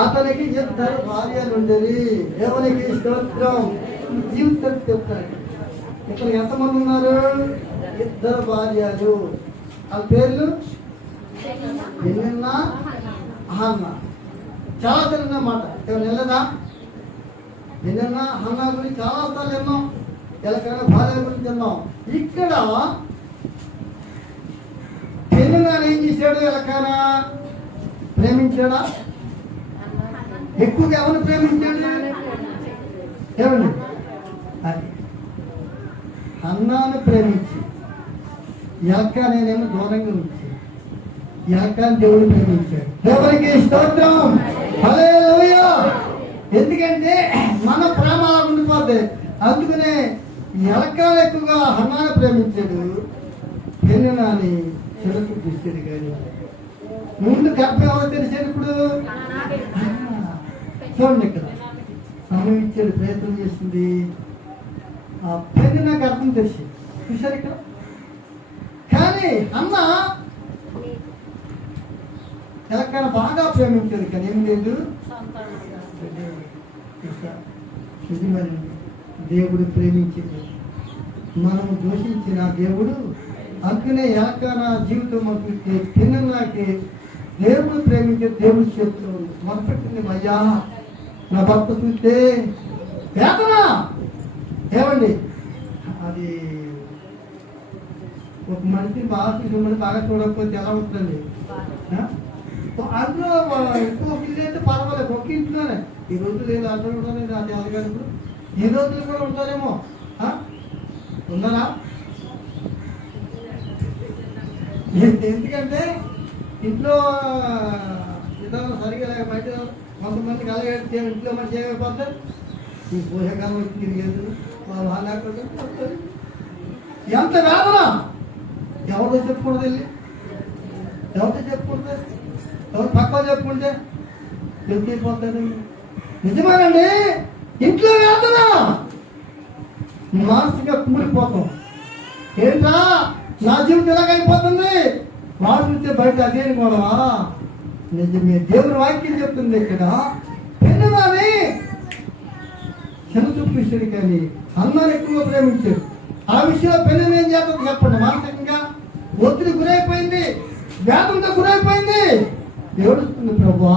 అతనికి 2 భార్యలు ఉండేవి. దేవునికి స్తోత్రం. జీవితం చెప్తాడు. ఇక్కడ ఎంతమంది ఉన్నారు? 2 భార్యలు. వాళ్ళ పేర్లు పెనిన్నా, హన్నా. చాలా తెలియదు మాట. ఏమైనా వెళ్ళదా? పెనిన్నా, హన్నా గురించి చాలా అర్థాలు విన్నాం. ఎలాగైనా భార్య గురించి విన్నాం. ఇక్కడ పెనిన్నా ఏం చేశాడు? ఎలాగైనా ప్రేమించాడా? ఎక్కువగా ఎవరు ప్రేమించాడు? ఏమండి? అది హన్నాను ప్రేమించి ఎల్కానేమో దూరంగా ఉంచి ఎల్కాన్ దేవుడు ప్రేమించాడు. దేవునికి స్తోత్రం. హల్లెలూయా. ఎందుకంటే మన ప్రేమ అలా ఉండిపోద్ది. అందుకనే ఎల్కాన్ ఎక్కువగా హన్నాను ప్రేమించాడు, పెనిన్నాని చెడుకు తీసాడు. కానీ ముందు గర్భం ఎవరు తెలిసాడు? ఇప్పుడు చూడండి, ఇక్కడ సమయం ఇచ్చాడు, ప్రయత్నం చేస్తుంది. ఆ పెనిన్నా గర్భం తెలిసి చూశారు ఇక్కడ. కానీ అన్న ఎలక్కన బాగా ప్రేమించాడు. కానీ ఏం లేదు. దేవుడు ప్రేమించింది, మనం దోషించిన దేవుడు. అందుకనే ఎలక్కన జీవితం పెనిన్నాకి దేవుడు ప్రేమించే దేవుడు చెప్తూ మొదలుపెట్టింది. అయ్యా నా భర్త చూస్తే వేదన. ఏమండి? అది ఒక మనిషిని బాగా చూసి బాగా చూడకపోతే ఎలా ఉంటుందండి? అందులో ఇంకో ఇల్లు అయితే పర్వాలేదు, ఒక ఇంట్లోనే. ఈ రోజు లేదు, అర్థం కూడా లేదు. అది అలగారు. ఈ రోజులు కూడా ఉంటారేమో. ఉన్నారా? ఎందుకంటే ఇంట్లో విధానం సరిగా లేక బయట కొంతమందికి అలాగే ఇంట్లో మంచి ఏమైపోతారు. ఈ పోషకాలం వచ్చి తిరిగేది వాళ్ళు లేకపోతే ఎంత వేదన. ఎవరితో చెప్పుకూడదు, వెళ్ళి ఎవరితో చెప్పుకుంటే, ఎవరు పక్క చెప్పుకుంటే చెప్పుకెళ్ళిపోతారు. నిజమేనండి, ఇంట్లో వేదన, మానసిక కూలిపోతాం. ఏంట్రా నా జీవితం ఎలాగైపోతుంది? వాడు చూస్తే బయట అదే గొడవ. నిజమే, దేవుని వాక్యం చెప్తుంది ఇక్కడ. పెన్ను కానీ చిన్న చూపు ఇచ్చాడు, కానీ అన్నాను ఎక్కువ ప్రేమించాడు. ఆ విషయంలో పెన్ను ఏం చేస్తుంది చెప్పండి. మానసికంగా ఒత్తిడి గురైపోయింది, వేదంతో గురైపోయింది, ఏడుస్తుంది. ప్రభువా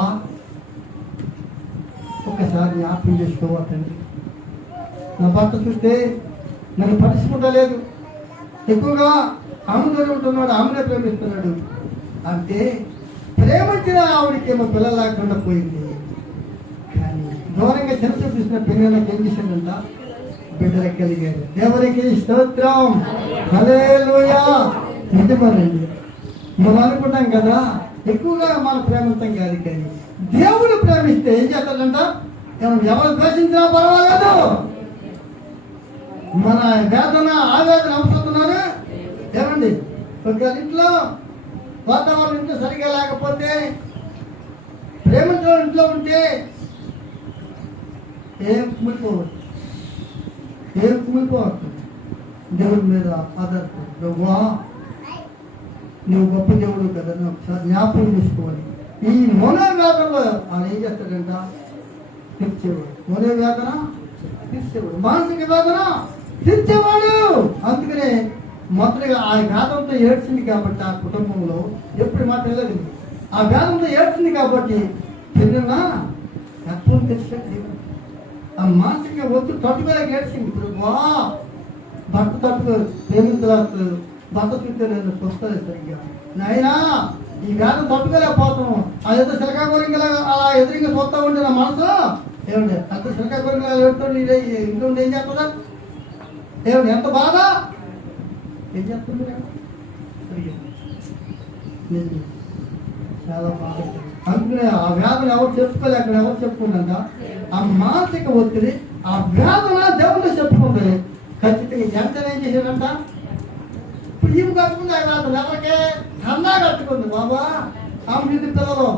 ఒకసారి జ్ఞాపకం చేసుకోవద్దండి. నా భర్త చూస్తే నన్ను పట్టించుకుంటలేదు, ఎక్కువగా ఆమెతో ఉంటున్నాడు, ఆమెనే ప్రేమిస్తున్నాడు అంటే ప్రేమించిన ఆవిడకేమో పిల్లలు లేకుండా పోయింది. కానీ దూరంగా చిన్న చూపిస్తున్న పిల్లలకి ఏం చేసిందంట, బిడ్డలకు కలిగారు. దేవునికి స్తోత్రం, హల్లెలూయా. నిజమేనండి, మనం అనుకుంటాం కదా ఎక్కువగా మనం ప్రేమిస్తాం కాదు, కానీ దేవుడు ప్రేమిస్తే ఏం చేస్తాడంట, ఎవరు ద్వేషించినా పర్వాలేదు. మన వేదన ఆవేదన అవసరస్తున్నారు ఏమండి. ఒక ఇంట్లో వాతావరణం ఇంట్లో సరిగా లేకపోతే, ప్రేమించడం ఇంట్లో ఉంటే ఏం కుమిలిపోవచ్చు, దేవుడి మీద ఆధారపడి. ప్రభువా నువ్వు గొప్ప దేవుడు కదా, నువ్వు ఒకసారి జ్ఞాపకం చేసుకోవాలి. ఈ మనోవేదనలో ఆయన ఏం చేస్తాడంట, తీర్చేవాడు. మనోవేదన తీర్చేవాడు, మానసిక వేదన తీర్చేవాడు. అందుకనే మొదటిగా ఆ వేదంతో ఏడ్చింది కాబట్టి ఆ కుటుంబంలో ఎప్పుడు మాట వెళ్ళదు. ఆ వేదంతో ఏడ్చింది కాబట్టి పిల్లల ఎప్పుడు తెచ్చాడు. ఆ మానసిక ఒత్తిడి తట్టుకోలేక ఏడ్చింది. ఇప్పుడు భర్త తట్టుకోరు, ప్రేమించలేదు, భర్త చూస్తే నేను చూస్తుంది సరిగ్గా. నాయనా ఈ వేదం తట్టుకోలేకపోతాము. అదేదో శిలకాకూరంగా అలా ఎదురుగా చూస్తూ ఉంటే నా మనసు ఏమండి అంత శిలకాకూరంగా ఎడుతుంది. ఇంట్లో ఉండి ఏం చేస్తుందా ఏమండి, ఎంత బాధ ఏం చేస్తుంది. చాలా బాధ. అందుకనే ఆ వేదన ఎవరు చెప్పుకోలే, అక్కడ ఎవరు చెప్పుకుందంట. ఆ మానసిక ఒత్తిడి, ఆ వేదన దేవుడు చెప్పుకుంది. ఖచ్చితంగా జంటలు ఏం చేశాడంట, ఇప్పుడు ఈమె కట్టుకుంది. ఆ వేదన ఎవరికే కన్నా కట్టుకుంది. బాబా ఆమె మీద పిల్లలు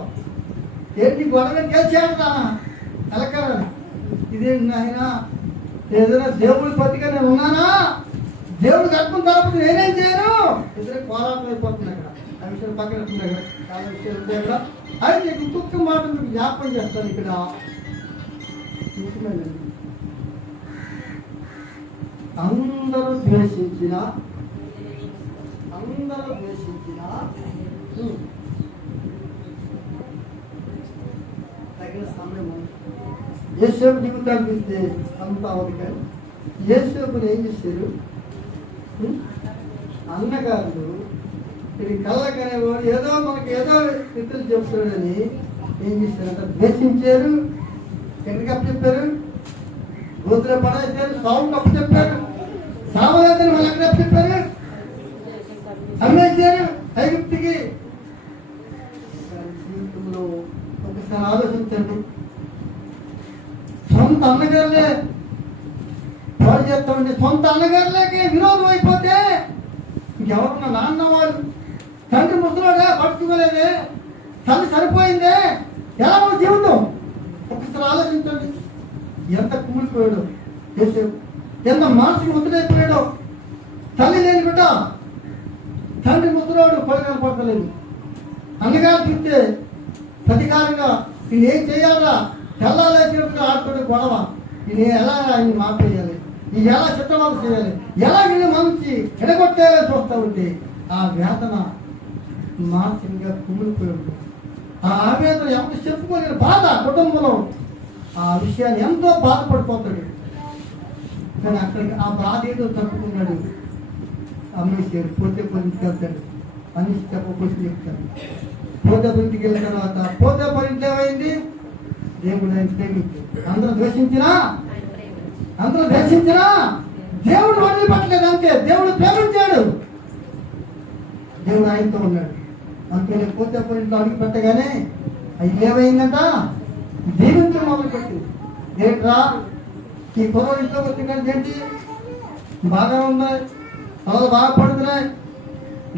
ఏంటి గొడవ గెలిచాడు ఎలకరని. ఇదేంటి ఆయన, ఏదైనా దేవుడి పత్రిక నేను ఉన్నానా, దేవుడు కట్టుకున్న తర్వాత నేనేం చేయను. ఇద్దరే పోరాటం అయిపోతుంది అక్కడ. ఆ విషయం పక్కన అక్కడ చాలా విషయాలు ఉంటాయి అక్కడ. అయితే ఇంకొక మాట మీకు జ్ఞాపకం చేస్తాను ఇక్కడ. అందరూ ద్వేషించిన తగిన సమయం యేసేపు జీవితాన్ని చూస్తే అంత అవదు. కానీ యేసేపుని ఏం చేశారు అన్నగారు, ఇది కళ్ళకనేవాడు ఏదో మనకి ఏదో ఇతరులు చెప్తాడని ఏం చేశారంట, ద్వేషించారు. ఎక్కడికి అప్పు చెప్పారు, గోతులో పడేసారు. సావుకు అప్పు చెప్పారు. సావలేదని వాళ్ళు ఎక్కడ అప్పు చెప్పారు, అమ్మేశారు ఐగుప్తికి. జీవితంలో ఒకసారి ఆలోచించండి. సొంత అన్నగారులే పాడు చేస్తామండి, సొంత అన్నగారులేకే విరోధం అయిపోతే ఇంకెవరున్న నాన్న వాడు, తండ్రి ముసలోడే పట్టుకోలేదే, తల్లి సరిపోయిందే, ఎలా ఉన్న జీవితం ఒకసారి ఆలోచించండి. ఎంత కుమిలిపోయాడో యేసేపు, ఎంత మానసిక ముద్రైపోయాడో. తల్లి లేని బిడ్డ, తండ్రి ముసలోడు, కొడుకు కనపడతలేదు. అన్నగారు చూస్తే ప్రతికారంగా నేను ఏం చేయాలా, తెల్లాలేసినట్టుగా ఆడుతుండే గొడవ, నేను ఎలా ఆయన మాపేయాలి, ఇది ఎలా చిత్తవాలు చేయాలి, ఎలా నేను మంచి ఎడగొట్టేయాలని చూస్తూ ఉంటే ఆ వేదన మానసికంగా కుమిలిపోయి ఉంటుంది. ఆ ఆవేదన ఎంత చెప్పుకోలేని బాధ కుటుంబంలో, ఆ విషయాన్ని ఎంతో బాధపడిపోతాడు. కానీ అక్కడికి ఆ బాధ ఏదో తప్పుకున్నాడు. అమ్మేశారు, పోతే పరింటికి వెళ్తాడు అని చెప్పకొచ్చి చెప్తాడు. పోతే పరింటికి వెళ్ళిన తర్వాత పోతే పరింటి ఏమైంది, దేవుడు ఆయన ప్రేమించాడు. అందరూ ద్వేషించినా దేవుడు వదిలిపెట్టలేదు. అంతే, దేవుడు ప్రేమించాడు, దేవుడు ఆయనతో ఉన్నాడు. అందుకని పోతే పరింట్లో అడుగు పెట్టగానే అది ఏమైందంట, దీవించడం మొదలుపెట్టింది. ఏంట్రా ఈ కుర్రోడు ఇంట్లోకి వచ్చిందంటే ఏంటి, బాగా ఉన్నాయి, పొలాలు బాగా పడుతున్నాయి,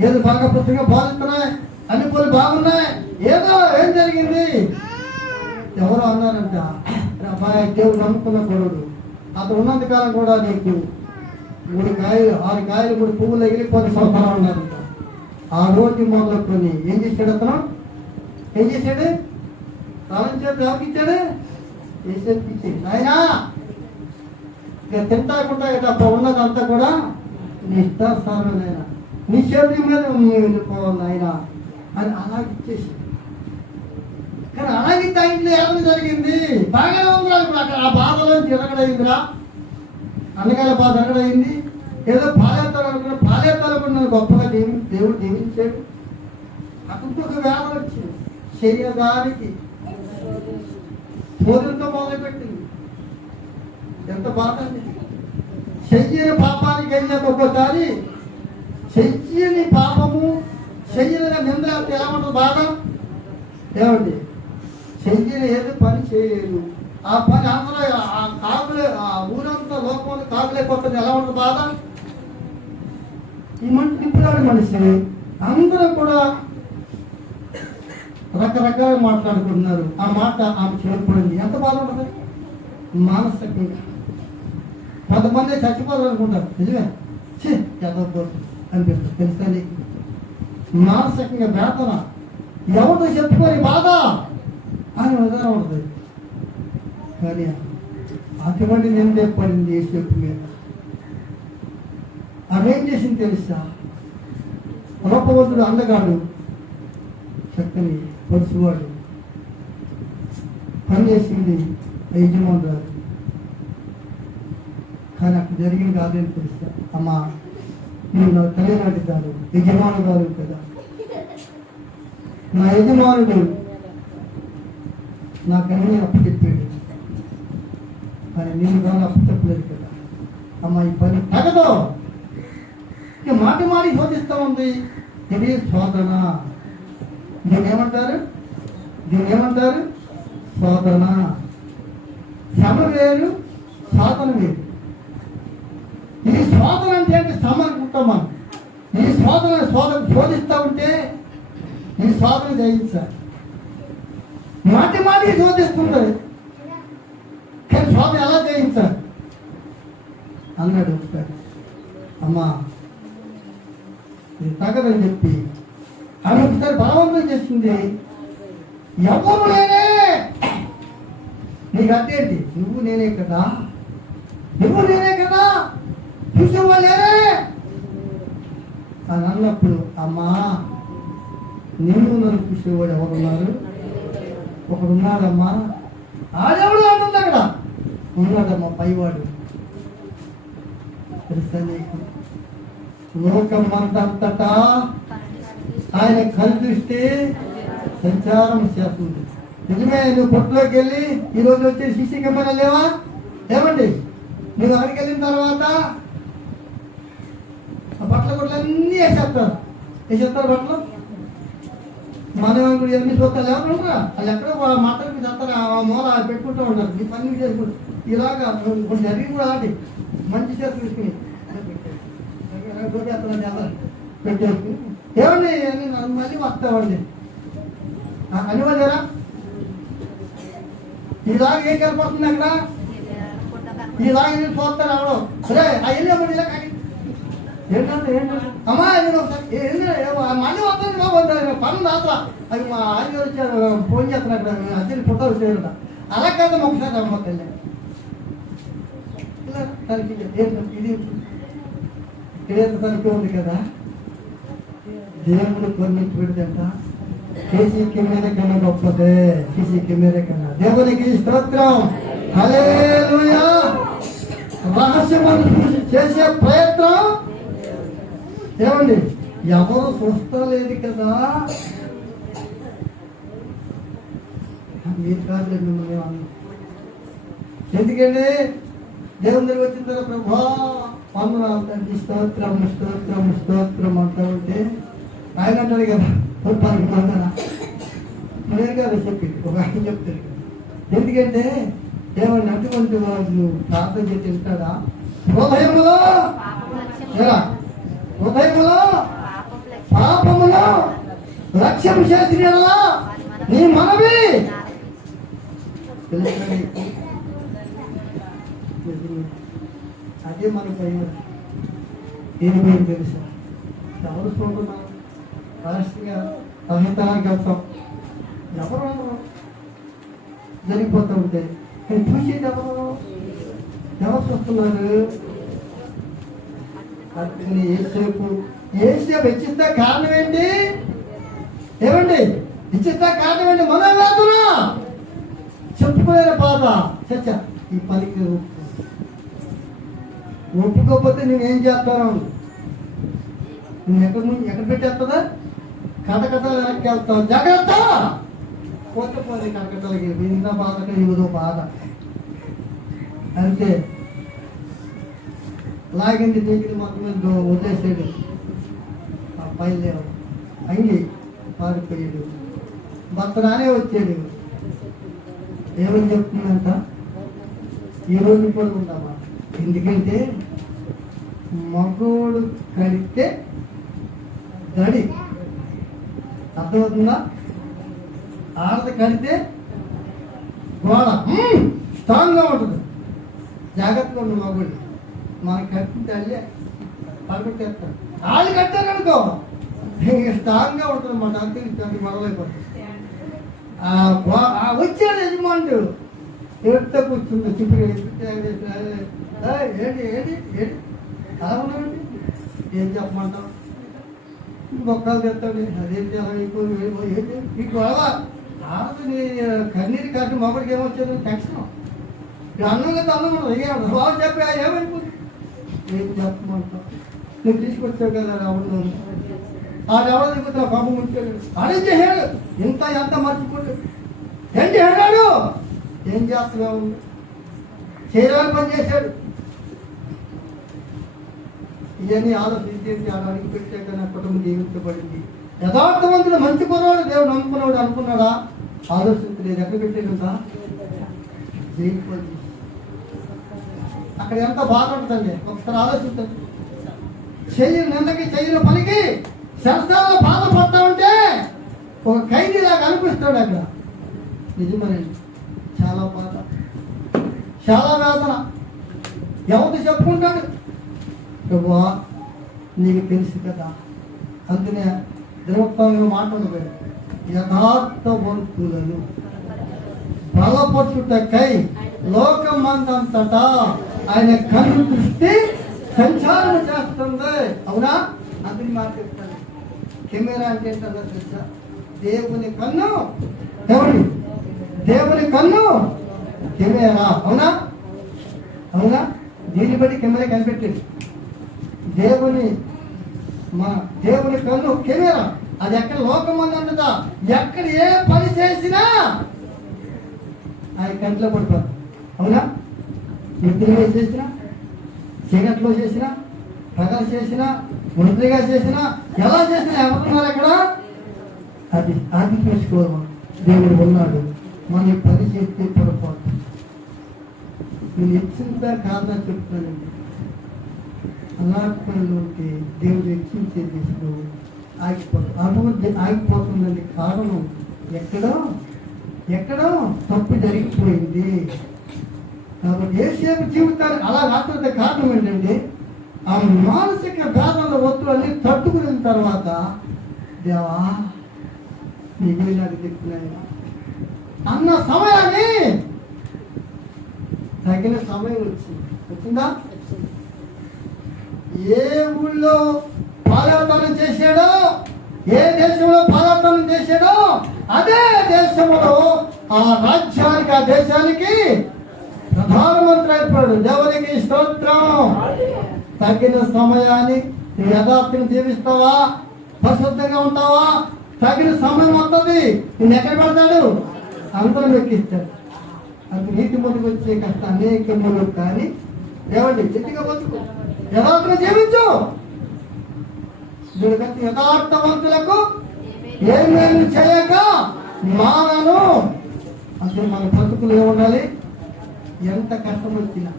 ఏదో బాగా పుస్తకంగా బాగుతున్నాయి, అన్ని పనులు బాగున్నాయి, ఏదో ఏం జరిగింది. ఎవరో అన్నారంట, అబ్బాయి దేవుడు నమ్ముకున్న కొడుడు, అతను ఉన్నంత కాలం కూడా నీకు 3 కాయలు 6 కాయలు 3 పువ్వులు ఎగిరి 10 సంవత్సరాలు ఉన్నారంట. ఆ రోజు మొదలుకొని ఏం చేశాడు అతను? ఏం చేశాడు? తాళం చేతి ఎవరికి ఇచ్చాడు? ఏసేపుకి ఇచ్చాడు. నాయనా ఇక తింటాకుండా డబ్బా ఉన్నదంతా కూడా నీ ఇష్టాస్థానం నాయన, నీ చేతి మీద వెళ్ళిపోవాలి నాయన అని అలాగే ఇచ్చేసి. కానీ అలాగే ఇంట్లో ఏమైనా జరిగింది? బాగానే ఉందిరా. ఇప్పుడు అక్కడ ఆ బాధలో ఎరగడైందిరా. అన్నగారి బాధ ఎరగడైంది. ఏదో పాలేస్తాను పాలేస్తాను గొప్పగా దేవుడు దీవించాడు. అతనికి ఒక వేళ వచ్చింది. శరీరానికి భోజనంతో మొదలుపెట్టింది. ఎంత బాధ అండి. చెయ్యని పాపానికి వెళ్ళాక ఒక్కోసారి చెయ్యని పాపము చెయ్యని నింద ఎలా ఉంటుంది బాధ? ఏమండి, చెయ్యని ఏది పని చేయలేదు. ఆ పని అందరూ ఆ కాకులే, ఆ ఊరంతా లోకంలో కాకులే కొట్టది ఎలా ఉంటుంది బాధ? ఈ మనిషి ఇప్పుడు మనిషి అందరూ కూడా రకరకాలుగా మాట్లాడుకుంటున్నారు. ఆ మాట ఆమె చేరుకోండి. ఎంత బాధ ఉంటుంది మానసికంగా. కొంతమంది చచ్చిపోతారు అనుకుంటారు. నిజమే, చదవద్దు అనిపిస్తుంది. తెలుసా నీకు? మానసికంగా వేతన ఎవరితో చెప్పుకొని బాధ అని విధానం ఉంటుంది. కానీ అటువంటి నిందే పడింది యేసు మీద. అవేం చేసింది తెలుసా? రూపవంతుడు అందగాడు, చక్కని పరుచువాడు, పని చేసింది యజమానురాలు. కానీ అక్కడ జరిగింది కాదని తెలుసా? అమ్మా నేను నా తల్లినాటి కాదు, యజమానురాలు కదా. నా యజమానుడు నాకన్నీ అప్పచెప్పాడు, కానీ నేను కానీ అప్పచెప్పలేదు కదా. అమ్మ ఈ పని తగదు. ఇక మాటి మాటి శోధిస్తూ ఉంది. ఇది శోధన. దీన్నేమంటారు? శోధన. శ్రమ వేరు, సాధన వేరు. ఇది శోధన అంటే శ్రమ అనుకుంటాం మనం. ఈ శోధిస్తూ ఉంటే ఈ శోధన జయించాలి. మాటి మాటి శోధిస్తుంది, కానీ శోధన ఎలా జయించాలి అన్నాడు ఒకసారి. అమ్మా ఇది తగదని చెప్పి ఆమె ఒకసారి బలవంతం చేసింది. ఎవరు నేనే, నీకు అదేంటి? నువ్వు నేనే కదా చూసేవాళ్ళేనే అని అన్నప్పుడు, అమ్మా నేను నన్ను చూసేవాడు ఎవరున్నారు? ఒకడున్నాడమ్మా. ఆడెవడు అంటుంది అక్కడ. ఉన్నాడమ్మా పైవాడు. తెలుసా నీకు? లోకం అంతటా ఆయన కళ్ళు దృష్టి సంచారం చేస్తుంది. నిజమే. నువ్వు కొట్టులోకి వెళ్ళి ఈరోజు వచ్చే సీసీ కెమెరా లేవా? ఏమండి, నువ్వు అక్కడికి వెళ్ళిన తర్వాత ఆ బట్టల గుడ్లన్నీ వేసేస్తారు బట్టలు. మనవాళ్ళు ఎన్ని చూస్తారు ఎవరు ఉండరా? వాళ్ళు ఎక్కడో మాటలకి చేస్తారు. ఆ మూల పెట్టుకుంటూ ఉంటారు. ఈ పని చేసుకుంటారు. ఇలాగా కొన్ని జరిగి కూడా ఆడి మంచి చేతి తీసుకుని పెట్టేసుకుని ఏమండి మళ్ళీ వస్తామండి అనివ్వలేరా? ఇలాగ ఏం కనపడుతుంది అక్కడ? ఇలాగ నేను చూస్తాను అవడం సరే. వెళ్ళామండి ఇలా కాకి ఏంటంటే అమ్మా మళ్ళీ వస్తాను బాబు పనులు రాత్రా. అది మా ఆయన వచ్చారు, ఫోన్ చేస్తున్నారు అక్కడ అద్దెని ఫోటో వచ్చారు. అలా కదా ఒకసారి అమ్మకి ఇలా తనకి ఇది ఇదేంత తనకి ఉంది కదా. దేవుడు కొన్ని పెడితేంట సీసీ కెమెరా కన్నా గొప్పదే. సీసీ కెమెరా కన్నా దేవునికి స్తోత్రం. హల్లెలూయా. రహస్యమని చేసే ప్రయత్నం ఏమండి ఎవరు చూస్తలేదు కదా. మీరు కాదు మిమ్మల్ని అన్న. ఎందుకండి దేవుని దగ్గర వచ్చిన తర్వాత ప్రభా వందనాలు తండ్రి, స్తోత్రం స్తోత్రం స్తోత్రం అంటూ ఉంటే ఆయన అంటాడు కదా, పనికి వందన నేను కదా చెప్పింది ఒక ఆయన చెప్తాడు. ఎందుకంటే ఏమన్నా అటువంటి వాళ్ళు ప్రార్థన చేసి ఉంటాడా? హృదయములో పాపములో లక్ష్యం చేసిన నీ మనవి అదే మన భయం. ఏమి భయం తెలుసా? ఎవరు చూడుతున్నారు? ఫాస్ట్గా అమితానికి వెళ్తాం. ఎవరు జరిగిపోతూ ఉంటాయి. కానీ చూసేది ఎవరు చూస్తున్నారు? అందుకని ఏసేపు ఇచ్చిస్తా కారణం ఏంటి? ఏమండి ఇచ్చిస్తా కారణం ఏంటి? మనోవేదన, చెప్పుకోలేని బాధ. చచ్చా ఈ పనికి ఒప్పుకోకపోతే నేనేం చేస్తాను? నువ్వు ఎక్కడ పెట్టేస్తుందా? కటకట వెనక్కి వెళ్తావు. జాగ్రత్త. పోతే పోతే కటకటలకి విన్న బాధకు ఇవ్వదు బాధ. అంతే. లాగింది నీకు మొత్తం మీద వదిలేసాడు. ఆ బయలుదేరం అంగి పారిపోయాడు. భర్త రానే వచ్చాడు. ఏమని చెప్తుందంట? ఈ రోజు కూడా ఉందామా? ఎందుకంటే మగోడు కడితే దడి, అర్థమవుతుందా? ఆడది కడితే గోడ స్ట్రాంగ్గా ఉంటుంది. జాగ్రత్తగా ఉండు మగోడు. మనకి కట్టింటే అల్లే పడగొట్టేస్తాడు. వాళ్ళు కట్టారనుకో స్ట్రాంగ్గా ఉంటుంది అన్నమాట. అంతే మొదలైపోతుంది. వచ్చాడు యజమానుడు ఎట్ట కూర్చుంది చిప్పుడు ఏంటి ఏంటి ఏంటి అలా ఉన్నాయండి. ఏం చెప్పమంటావు? బొక్కలు తెస్తాడు. అదేం చేయాలి? ఏంటి ఈ గొడవ? ఆడది కన్నీరు కాకి మొబడికి ఏమొచ్చేది? టెన్షన్. అన్నం కదా అన్నం ఉండదు. బాగా చెప్పి ఏమైపోతుంది? ఏం చెప్పమంటావు? నువ్వు తీసుకొచ్చావు కదా రావడం. ఆడెవడో దిగుతున్నా పాపం ఉంచాడు. అదేం చేశాడు? ఇంత ఎంత మర్చిపోయాడు. ఏం చేశాడు? ఏం చేస్తున్నావు? చేయడానికి పని చేశాడు. ఇవన్నీ ఆలోచించి ఆడ అడిగి పెట్టాక నా కుటుంబం జీవించబడింది. యథార్థవంతుడు మంచి కుర్రాడు దేవుడు నమ్ముకున్నాడు అనుకున్నాడా? ఆలోచించలేదు. ఎక్కడ పెట్టాడంతా? జైలు. అక్కడ ఎంత బాధ ఉంటుందండి. ఒకసారి ఆలోచించండి. చెయ్యి నిందకి చెయ్యిన పనికి శాస్త్రాల్లో బాధపడతా ఉంటే ఒక ఖైదీలాగా అనిపిస్తాడు అక్కడ. నిజమేనండి. చాలా బాధ, చాలా వేదన. ఎవరు చెప్పుకుంటాడు? ప్రభువా నీకు తెలుసు కదా. అందుకనే ద్రవత్వంలో మాట్లాడబోయాడు. యథార్థవంతులను బలపరచుటకై లోకమందంతటా ఆయన కన్ను దృష్టి సంచారం చేస్తుంది. అవునా? అందుని మాట చెప్తాను. కెమెరా అంటే ఏంటన్నా తెలుసా? దేవుని కన్ను. దేవుని కన్ను కెమెరా. అవునా? అవునా? దీన్ని బట్టి కెమెరా కనిపెట్టేది. దేవుని కన్ను కెమెరా. అది ఎక్కడ లోకమందంతటా ఎక్కడ ఏ పని చేసినా ఆయన కంట్లో పడిపోదు. అవునా? నిద్రగా చేసినా, చీకట్లో చేసినా, పగలు చేసినా, ఒంటరిగా చేసినా, ఎలా చేసినా ఎవరున్నారు అక్కడ? అది చూసుకోవాలి. దేవుడు ఉన్నాడు. మన పని చేస్తే పొరపాటు. నేను హెచ్చిందా కాదా చెప్తానండి. అలాంటి దేవుడు హెచ్చించే దిశలో అభివృద్ధి ఆగిపోతుందండి. కారణం ఎక్కడో తప్పు జరిగిపోయింది. కాబట్టి ఏసేపు జీవితాన్ని అలా రాత్రి కారణం ఏంటంటే ఆ మానసిక వేదనల ఒత్తులన్నీ తట్టుకున్న తర్వాత దేవా నీవే నాకు చెప్తున్నాయి అన్న సమయాన్ని తగిన సమయం వచ్చిందా? ఏ ఊళ్ళో పాదయాత్రలు చేశాడో, ఏ దేశంలో పాదయాత్రలు చేశాడో అదే దేశంలో ఆ రాజ్యానికి, ఆ దేశానికి ప్రధానమంత్రి అయిపోయాడు. దేవునికి స్తోత్రం. తగిన సమయాన్ని యథార్థం జీవిస్తావా? పరిశుద్ధంగా ఉంటావా? తగిన సమయం వస్తుంది. నేను ఎక్కడ పెడతాడు? అందరం ఎక్కిస్తాడు. అంత నీటి ముందుకు వచ్చే కష్ట అనేక ముందు. కానీ ఏమండి గట్టిగా బతుకు, యథార్థంగా జీవించు. యథార్థవంతులకు ఏమేమి చేయక మానను. అసలు మన బతుకులు ఏముండాలి? ఎంత కష్టం వచ్చినా,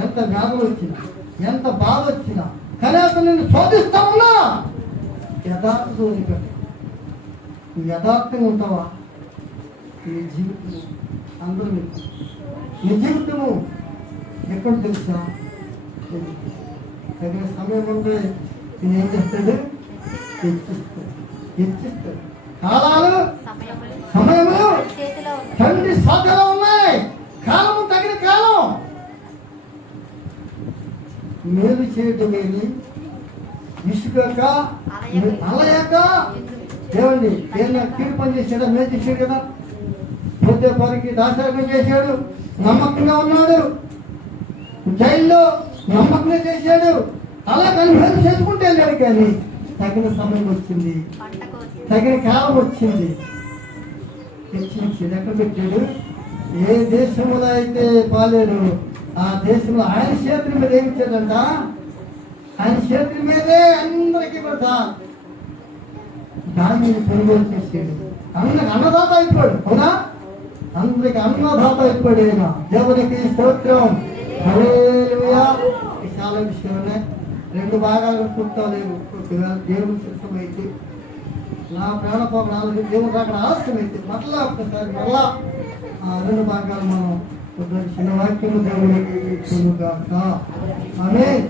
ఎంత వ్యాధులు వచ్చినా, ఎంత బాధ వచ్చినా, కనీసం నేను శోధిస్తా ఉన్నా యథార్థం వదిలిపెట్టు. నువ్వు యథార్థంగా ఉంటావా? నీ జీవితము అందరూ నీ జీవితము ఎక్కడ తెలుసా? తగిన సమయం ఉంటే నేను ఏం చేస్తాడు? తెచ్చిస్తాడు. హెచ్చిస్తాడు. కాలాలు సమయములు సమయములు చేతిలో ఉన్నాయి. తండ్రి సాధలో ఉన్నాయి. కాలము తగిన కాలం. మేలు చేయటమేని విసుగక అలయక ఏమండి ఏదైనా కీడు పని చేశాడా? మేలు చేశాడు కదా. పోతే పనికి దాసరకం చేశాడు, నమ్మకంగా ఉన్నాడు. జైల్లో నమ్మకంగా చేశాడు. అలా కానీ మేలు చేసుకుంటే వెళ్ళాడు. కానీ తగిన సమయం వచ్చింది, పంటకు వచ్చి తగిన కాలం వచ్చింది. హెచ్చించింది. ఎక్కడ పెట్టాడు? ఏ దేశంలో అయితే పాలేరు ఆ దేశంలో ఆయన చేతుల మీద ఏమి ఇచ్చాడంట? ఆయన చేతుల మీదే అందరికీ కూడా దాన్ని కొనుగోలు చేసాడు. అందరికి అన్నదాత అయిపోయాడు. అవునా? అందరికి అన్నదాత అయిపోయాడు. ఆయన దేవునికి స్తోత్రం. హల్లెలూయా. చాలా విషయాలే 2 భాగాలు పుట్టాలేవు. కొద్దిగా దేవుని సిద్ధమైతే నా ప్రాణపాలు దేవుడు అక్కడ ఆలస్యమైతే మరలా ఒక్కసారి మరలా 2 భాగాలు మనం చిన్న వాక్యము దేవుడికి ఆమేన్.